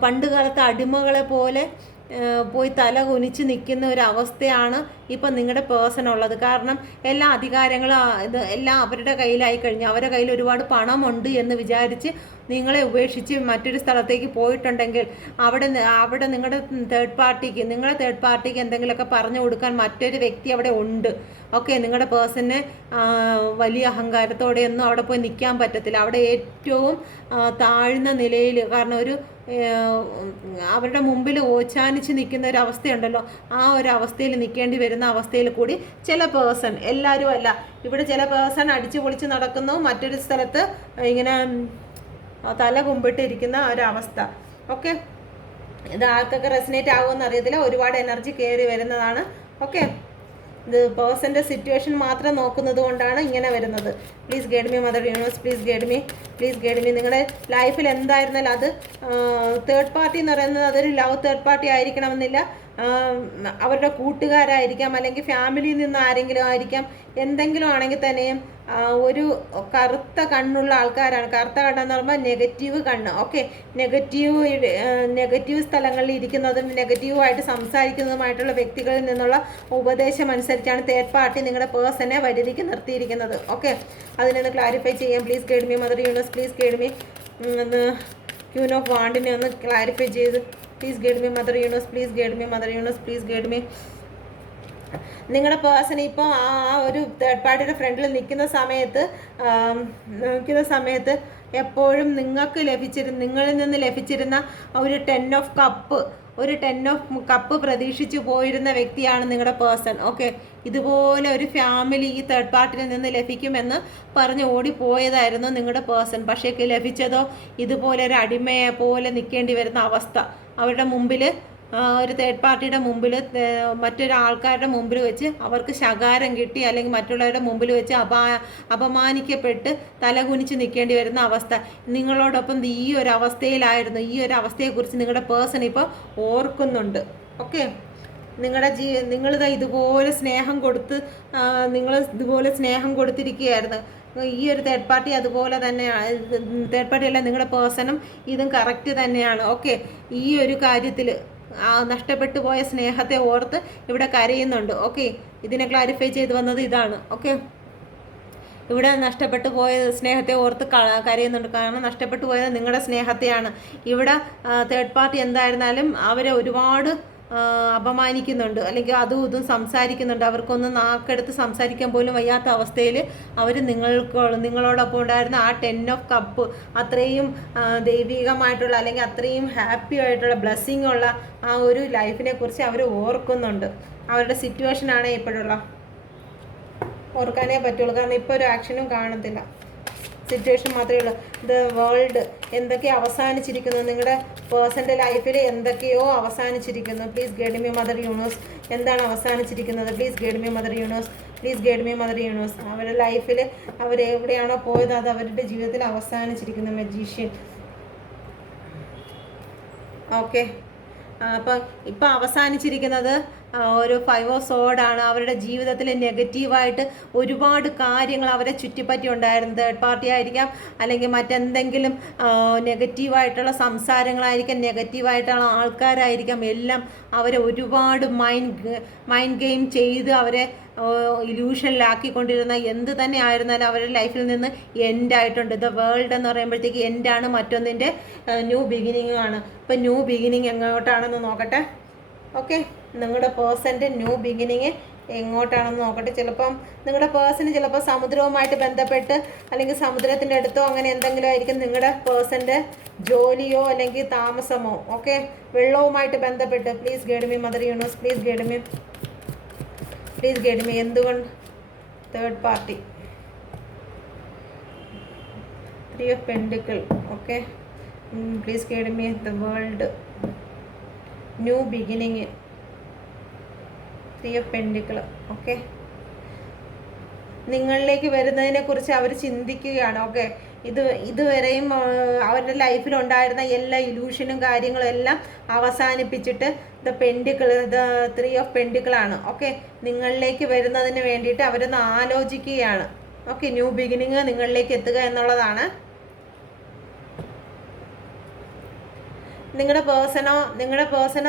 പണ്ട് കാലത്തെ അടിമകളെ പോലെ പോയി തല കുനിച്ച് നിൽക്കുന്ന ഒരു അവസ്ഥയാണ് ഇപ്പം നിങ്ങളുടെ പേഴ്സൺ ഉള്ളത്. കാരണം എല്ലാ അധികാരങ്ങളും എല്ലാം അവരുടെ കയ്യിലായി കഴിഞ്ഞു. അവരുടെ കയ്യിൽ ഒരുപാട് പണമുണ്ട് എന്ന് വിചാരിച്ച് നിങ്ങളെ ഉപേക്ഷിച്ച് മറ്റൊരു സ്ഥലത്തേക്ക് പോയിട്ടുണ്ടെങ്കിൽ അവിടെ നിങ്ങളുടെ തേർഡ് പാർട്ടിക്ക് എന്തെങ്കിലുമൊക്കെ പറഞ്ഞു കൊടുക്കാൻ മറ്റൊരു വ്യക്തി അവിടെ ഉണ്ട്. ഓക്കെ, നിങ്ങളുടെ പേഴ്സണിന് വലിയ അഹങ്കാരത്തോടെയൊന്നും അവിടെ പോയി നിൽക്കാൻ പറ്റത്തില്ല. അവിടെ ഏറ്റവും താഴ്ന്ന നിലയിൽ, കാരണം ഒരു അവരുടെ മുമ്പിൽ ഓച്ചാനിച്ച് നിൽക്കുന്ന ഒരു അവസ്ഥയുണ്ടല്ലോ, ആ ഒരു അവസ്ഥയിൽ നിൽക്കേണ്ടി വരുന്ന അവസ്ഥയിൽ കൂടി ചില പേഴ്സൺ, എല്ലാവരും അല്ല, ഇവിടെ ചില പേഴ്സൺ അടിച്ചു പൊളിച്ച് നടക്കുന്നു, മറ്റൊരു സ്ഥലത്ത് ഇങ്ങനെ തല കുമ്പിട്ടിരിക്കുന്ന ഒരവസ്ഥ. ഓക്കെ, ഇത് ആർക്കൊക്കെ റെസനേറ്റ് ആകുമെന്ന് അറിയത്തില്ല, ഒരുപാട് എനർജി കയറി വരുന്നതാണ്. ഓക്കെ, ഇത് പേഴ്സൻ്റെ സിറ്റുവേഷൻ മാത്രം നോക്കുന്നത് കൊണ്ടാണ് ഇങ്ങനെ വരുന്നത്. Please guide me mother universe, please guide me. നിങ്ങളുടെ ലൈഫിൽ എന്തായിരുന്നാലും അത് തേർഡ് പാർട്ടി എന്ന് പറയുന്നത് അതൊരു ലവ് തേർഡ് പാർട്ടി ആയിരിക്കണമെന്നില്ല, അവരുടെ കൂട്ടുകാരായിരിക്കാം, അല്ലെങ്കിൽ ഫാമിലിയിൽ നിന്ന് ആരെങ്കിലും ആയിരിക്കാം. എന്തെങ്കിലും ആണെങ്കിൽ തന്നെയും ഒരു കറുത്ത കണ്ണുള്ള ആൾക്കാരാണ്. കറുത്ത കണ്ണെന്ന് പറയുമ്പോൾ നെഗറ്റീവ് കണ്ണ്. ഓക്കെ, നെഗറ്റീവ് സ്ഥലങ്ങളിൽ ഇരിക്കുന്നതും നെഗറ്റീവായിട്ട് സംസാരിക്കുന്നതുമായിട്ടുള്ള വ്യക്തികളിൽ നിന്നുള്ള ഉപദേശം അനുസരിച്ചാണ് തേർഡ് പാർട്ടി നിങ്ങളുടെ പേഴ്സണെ വരിതിക്ക് നിർത്തിയിരിക്കുന്നത്. ഓക്കെ, അതിനൊന്ന് ക്ലാരിഫൈ ചെയ്യാം. Please guide me mother universe, please guide me. Queen of വാണ്ടിനെ ഒന്ന് ക്ലാരിഫൈ ചെയ്ത് please guide me mother universe, please guide me mother universe, please guide me. നിങ്ങളുടെ പേഴ്സൺ ഇപ്പോൾ ആ ഒരു തേർഡ് പാർട്ടിയുടെ ഫ്രണ്ടിൽ നിൽക്കുന്ന സമയത്ത് എപ്പോഴും നിങ്ങളിൽ നിന്ന് ലഭിച്ചിരുന്ന ഒരു 10 ഓഫ് കപ്പ് പ്രതീക്ഷിച്ചു പോയിരുന്ന വ്യക്തിയാണ് നിങ്ങളുടെ പേഴ്സൺ. ഓക്കെ, ഇതുപോലെ ഒരു ഫാമിലി ഈ തേർഡ് പാർട്ടിയിൽ നിന്ന് ലഭിക്കുമെന്ന് പറഞ്ഞ് ഓടിപ്പോയതായിരുന്നു നിങ്ങളുടെ പേഴ്സൺ. പക്ഷേ ലഭിച്ചതോ ഇതുപോലെ ഒരു അടിമയെ പോലെ നിൽക്കേണ്ടി വരുന്ന അവസ്ഥ. അവരുടെ മുമ്പിൽ, ഒരു തേർഡ് പാർട്ടിയുടെ മുമ്പിൽ, മറ്റൊരാൾക്കാരുടെ മുമ്പിൽ വെച്ച് അവർക്ക് ശകാരം കിട്ടി, അല്ലെങ്കിൽ മറ്റുള്ളവരുടെ മുമ്പിൽ വെച്ച് അപമാനിക്കപ്പെട്ട് തലകുനിച്ച് നിൽക്കേണ്ടി വരുന്ന അവസ്ഥ. നിങ്ങളോടൊപ്പം ഈ ഒരു അവസ്ഥയിലായിരുന്നു. ഈ ഒരു അവസ്ഥയെക്കുറിച്ച് നിങ്ങളുടെ പേഴ്സൺ ഇപ്പോൾ ഓർക്കുന്നുണ്ട്. ഓക്കെ, നിങ്ങളിത് ഇതുപോലെ സ്നേഹം കൊടുത്തിരിക്കുകയായിരുന്നു. ഈ ഒരു തേർഡ് പാർട്ടി അതുപോലെ തന്നെയാണ്. തേർഡ് പാർട്ടി അല്ല, നിങ്ങളുടെ പേഴ്സണും ഇതും കറക്റ്റ് തന്നെയാണ്. ഓക്കെ, ഈ ഒരു കാര്യത്തിൽ നഷ്ടപ്പെട്ടു പോയ സ്നേഹത്തെ ഓർത്ത് ഇവിടെ കരയുന്നുണ്ട്. ഓക്കെ, ഇതിനെ ക്ലാരിഫൈ ചെയ്ത് വന്നത് ഇതാണ്. ഓക്കെ, ഇവിടെ നഷ്ടപ്പെട്ടു പോയ സ്നേഹത്തെ ഓർത്ത് കരയുന്നുണ്ട്. കാരണം നഷ്ടപ്പെട്ടു പോയത് നിങ്ങളുടെ സ്നേഹത്തെയാണ്. ഇവിടെ തേർഡ് പാർട്ടി എന്തായിരുന്നാലും അവരെ ഒരുപാട് അപമാനിക്കുന്നുണ്ട്, അല്ലെങ്കിൽ അതും ഇതും സംസാരിക്കുന്നുണ്ട്. അവർക്കൊന്നും നാക്കെടുത്ത് സംസാരിക്കാൻ പോലും വയ്യാത്ത അവസ്ഥയിൽ അവർ നിങ്ങളോടൊപ്പം ഉണ്ടായിരുന്ന ആ 10 ഓഫ് കപ്പ്, അത്രയും ദൈവികമായിട്ടുള്ള അല്ലെങ്കിൽ അത്രയും ഹാപ്പി ആയിട്ടുള്ള ബ്ലെസ്സിങ് ഉള്ള ആ ഒരു ലൈഫിനെ കുറിച്ച് അവർ ഓർക്കുന്നുണ്ട്. അവരുടെ സിറ്റുവേഷനാണ് ഇപ്പോഴുള്ള ഓർക്കാനേ പറ്റുള്ളൂ. കാരണം ഇപ്പോൾ ഒരു ആക്ഷനും കാണത്തില്ല, സിറ്റുവേഷൻ മാത്രമേ ഉള്ളൂ. ദ വേൾഡ് എന്തൊക്കെ അവസാനിച്ചിരിക്കുന്നു, നിങ്ങളുടെ പേഴ്സൻ്റെ ലൈഫിൽ എന്തൊക്കെയോ അവസാനിച്ചിരിക്കുന്നു. Please guide me mother universe. എന്താണ് അവസാനിച്ചിരിക്കുന്നത്? Please guide me mother universe, please guide me mother universe. അവരുടെ ലൈഫിൽ അവരെവിടെയാണോ പോയത് അത് അവരുടെ ജീവിതത്തിൽ അവസാനിച്ചിരിക്കുന്നു. മജീഷ്യൻ. ഓക്കെ, അപ്പം ഇപ്പം അവസാനിച്ചിരിക്കുന്നത് ഒരു 5 ഓഫ് സോഡാണ്. അവരുടെ ജീവിതത്തിൽ നെഗറ്റീവായിട്ട് ഒരുപാട് കാര്യങ്ങൾ അവരെ ചുറ്റിപ്പറ്റി ഉണ്ടായിരുന്നു. തേർഡ് പാർട്ടി ആയിരിക്കാം, അല്ലെങ്കിൽ മറ്റെന്തെങ്കിലും നെഗറ്റീവായിട്ടുള്ള സംസാരങ്ങളായിരിക്കാം, നെഗറ്റീവായിട്ടുള്ള ആൾക്കാരായിരിക്കാം. എല്ലാം അവരെ ഒരുപാട് മൈൻഡ് ഗെയിം ചെയ്ത് അവരെ ഇല്യൂഷനിലാക്കിക്കൊണ്ടിരുന്ന എന്ത് തന്നെ ആയിരുന്നാലും അവരുടെ ലൈഫിൽ നിന്ന് എൻഡായിട്ടുണ്ട്. ദ വേൾഡ് എന്ന് പറയുമ്പോഴത്തേക്ക് എൻഡാണ്, മറ്റൊന്നിൻ്റെ ന്യൂ ബിഗിനിങ് ആണ്. ഇപ്പം ന്യൂ ബിഗിനിങ് എങ്ങോട്ടാണെന്ന് നോക്കട്ടെ. ഓക്കെ, നിങ്ങളുടെ പേഴ്സൻ്റെ ന്യൂ ബിഗിനിങ് എങ്ങോട്ടാണെന്ന് നോക്കട്ടെ. ചിലപ്പം നിങ്ങളുടെ പേഴ്സണ് ചിലപ്പോൾ സമുദ്രവുമായിട്ട് ബന്ധപ്പെട്ട് അല്ലെങ്കിൽ സമുദ്രത്തിൻ്റെ അടുത്തോ അങ്ങനെ എന്തെങ്കിലും ആയിരിക്കും നിങ്ങളുടെ പേഴ്സൻ്റെ ജോലിയോ അല്ലെങ്കിൽ താമസമോ. ഓക്കെ, വെള്ളവുമായിട്ട് ബന്ധപ്പെട്ട്. Please guide me mother universe, please guide me, please guide me. എന്തുകൊണ്ട് തേർഡ് പാർട്ടി, 3 ഓഫ് പെൻഡിക്കിൾ. Okay, please guide me the world, new beginning, 3 of പെൻഡിക്കിൾ. ഓക്കെ, നിങ്ങളിലേക്ക് വരുന്നതിനെക്കുറിച്ച് അവർ ചിന്തിക്കുകയാണ്. ഓക്കെ, ഇതുവരെയും അവരുടെ ലൈഫിലുണ്ടായിരുന്ന എല്ലാ ഇലൂഷനും കാര്യങ്ങളും എല്ലാം അവസാനിപ്പിച്ചിട്ട് ദ പെൻഡിക്കിൾ, ദ 3 ഓഫ് പെൻഡിക്കിളാണ്. ഓക്കെ, നിങ്ങളിലേക്ക് വരുന്നതിന് വേണ്ടിയിട്ട് അവരൊന്ന് ആലോചിക്കുകയാണ്. ഓക്കെ, ന്യൂ ബിഗിനിങ് നിങ്ങളിലേക്ക് എത്തുക എന്നുള്ളതാണ്. നിങ്ങളുടെ പേഴ്സണോ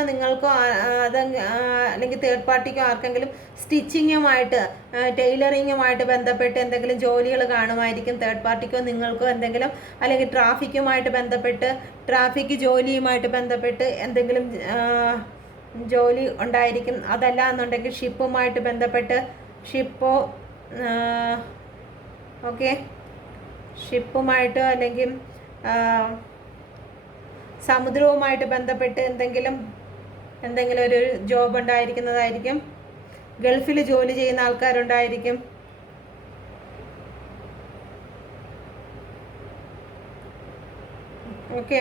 നിങ്ങൾക്കോ അത് അല്ലെങ്കിൽ തേർഡ് പാർട്ടിക്കോ ആർക്കെങ്കിലും സ്റ്റിച്ചിങ്ങുമായിട്ട് ടൈലറിങ്ങുമായിട്ട് ബന്ധപ്പെട്ട് എന്തെങ്കിലും ജോലികൾ കാണുമായിരിക്കും. തേർഡ് പാർട്ടിക്കോ നിങ്ങൾക്കോ എന്തെങ്കിലും, അല്ലെങ്കിൽ ട്രാഫിക്കുമായിട്ട് ബന്ധപ്പെട്ട് ട്രാഫിക് ജോലിയുമായിട്ട് ബന്ധപ്പെട്ട് എന്തെങ്കിലും ജോലി ഉണ്ടായിരിക്കും. അതല്ല എന്നുണ്ടെങ്കിൽ ഷിപ്പുമായിട്ട് ബന്ധപ്പെട്ട് ഷിപ്പോ, ഓക്കെ, ഷിപ്പുമായിട്ടോ അല്ലെങ്കിൽ സമുദ്രവുമായിട്ട് ബന്ധപ്പെട്ട് എന്തെങ്കിലും ഒരു ജോബ് ഉണ്ടായിരിക്കുന്നതായിരിക്കും. ഗൾഫിൽ ജോലി ചെയ്യുന്ന ആൾക്കാരുണ്ടായിരിക്കും. ഓക്കെ,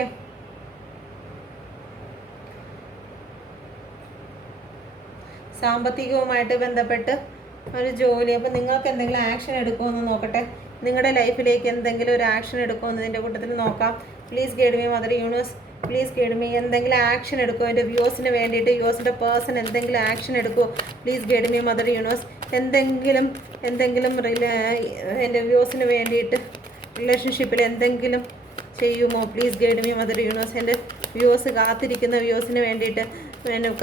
സാമ്പത്തികവുമായിട്ട് ബന്ധപ്പെട്ട് ഒരു ജോലി. അപ്പോൾ നിങ്ങൾക്ക് എന്തെങ്കിലും ആക്ഷൻ എടുക്കുമെന്ന് നോക്കട്ടെ. നിങ്ങളുടെ ലൈഫിലേക്ക് എന്തെങ്കിലും ഒരു ആക്ഷൻ എടുക്കുമെന്നതിൻ്റെ കൂട്ടത്തിൽ നോക്കാം. Please guide me mother universe, please guide me. എന്തെങ്കിലും ആക്ഷൻ എടുക്കുമോ എൻ്റെ വ്യൂസിന് വേണ്ടിയിട്ട്? വ്യൂസിൻ്റെ പേഴ്സൺ എന്തെങ്കിലും ആക്ഷൻ എടുക്കുമോ? Please guide me mother universe. എന്തെങ്കിലും എൻ്റെ വ്യൂസിന് വേണ്ടിയിട്ട് റിലേഷൻഷിപ്പിൽ എന്തെങ്കിലും ചെയ്യുമോ? Please guide me mother universe. എൻ്റെ വ്യൂസ് കാത്തിരിക്കുന്ന വ്യൂസിന് വേണ്ടിയിട്ട്,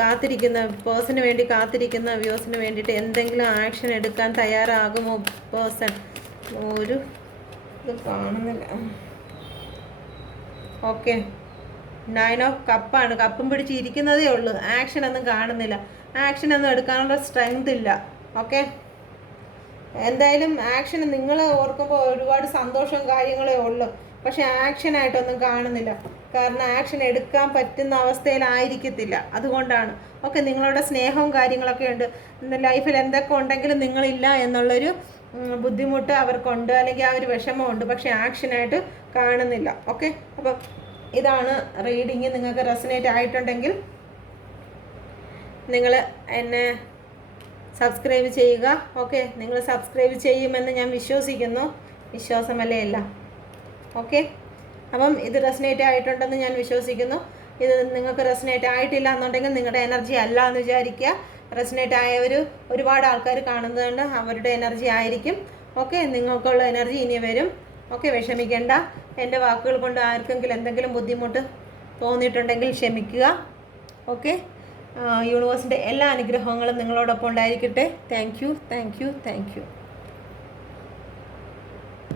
കാത്തിരിക്കുന്ന പേഴ്സണിന് വേണ്ടി കാത്തിരിക്കുന്ന വ്യൂസിന് വേണ്ടിയിട്ട് എന്തെങ്കിലും ആക്ഷൻ എടുക്കാൻ തയ്യാറാകുമോ പേഴ്സൺ? ഒരു ഇത് കാണുന്നില്ല. ഓക്കെ, 9 ഓഫ് കപ്പാണ്. കപ്പും പിടിച്ചിരിക്കുന്നതേ ഉള്ളൂ, ആക്ഷനൊന്നും കാണുന്നില്ല. ആക്ഷനൊന്നും എടുക്കാനുള്ള സ്ട്രെങ്ത് ഇല്ല. ഓക്കെ, എന്തായാലും ആക്ഷൻ നിങ്ങൾ ഓർക്കുമ്പോൾ ഒരുപാട് സന്തോഷവും കാര്യങ്ങളേ ഉള്ളൂ, പക്ഷെ ആക്ഷനായിട്ടൊന്നും കാണുന്നില്ല. കാരണം ആക്ഷൻ എടുക്കാൻ പറ്റുന്ന അവസ്ഥയിലായിരിക്കത്തില്ല, അതുകൊണ്ടാണ്. ഓക്കെ, നിങ്ങളുടെ സ്നേഹവും കാര്യങ്ങളൊക്കെ ഉണ്ട്. ലൈഫിൽ എന്തൊക്കെ ഉണ്ടെങ്കിലും നിങ്ങളില്ല എന്നുള്ളൊരു ബുദ്ധിമുട്ട് അവർക്കുണ്ട്, അല്ലെങ്കിൽ ആ ഒരു വിഷമമുണ്ട്, പക്ഷെ ആക്ഷനായിട്ട് കാണുന്നില്ല. ഓക്കെ, അപ്പം ഇതാണ് റീഡിങ്. നിങ്ങൾക്ക് റെസനേറ്റ് ആയിട്ടുണ്ടെങ്കിൽ നിങ്ങൾ എന്നെ സബ്സ്ക്രൈബ് ചെയ്യുക. ഓക്കെ, നിങ്ങൾ സബ്സ്ക്രൈബ് ചെയ്യുമെന്ന് ഞാൻ വിശ്വസിക്കുന്നു. വിശ്വാസമല്ലേ എല്ലാം. ഓക്കെ, അപ്പം ഇത് റെസനേറ്റ് ആയിട്ടുണ്ടെന്ന് ഞാൻ വിശ്വസിക്കുന്നു. ഇത് നിങ്ങൾക്ക് റെസനേറ്റ് ആയിട്ടില്ല എന്നുണ്ടെങ്കിൽ നിങ്ങളുടെ എനർജി അല്ല എന്ന് വിചാരിക്കുക. റെസനേറ്റ് ആയവർ ഒരുപാട് ആൾക്കാർ കാണുന്നതുകൊണ്ട് അവരുടെ എനർജി ആയിരിക്കും. ഓക്കെ, നിങ്ങൾക്കുള്ള എനർജി ഇനി വരും. ഓക്കെ, വിഷമിക്കേണ്ട. എൻ്റെ വാക്കുകൾ കൊണ്ട് ആർക്കെങ്കിലും എന്തെങ്കിലും ബുദ്ധിമുട്ട് തോന്നിയിട്ടുണ്ടെങ്കിൽ ക്ഷമിക്കുക. ഓക്കെ, യൂണിവേഴ്സിൻ്റെ എല്ലാ അനുഗ്രഹങ്ങളും നിങ്ങളോടൊപ്പം ഉണ്ടായിരിക്കട്ടെ. Thank you.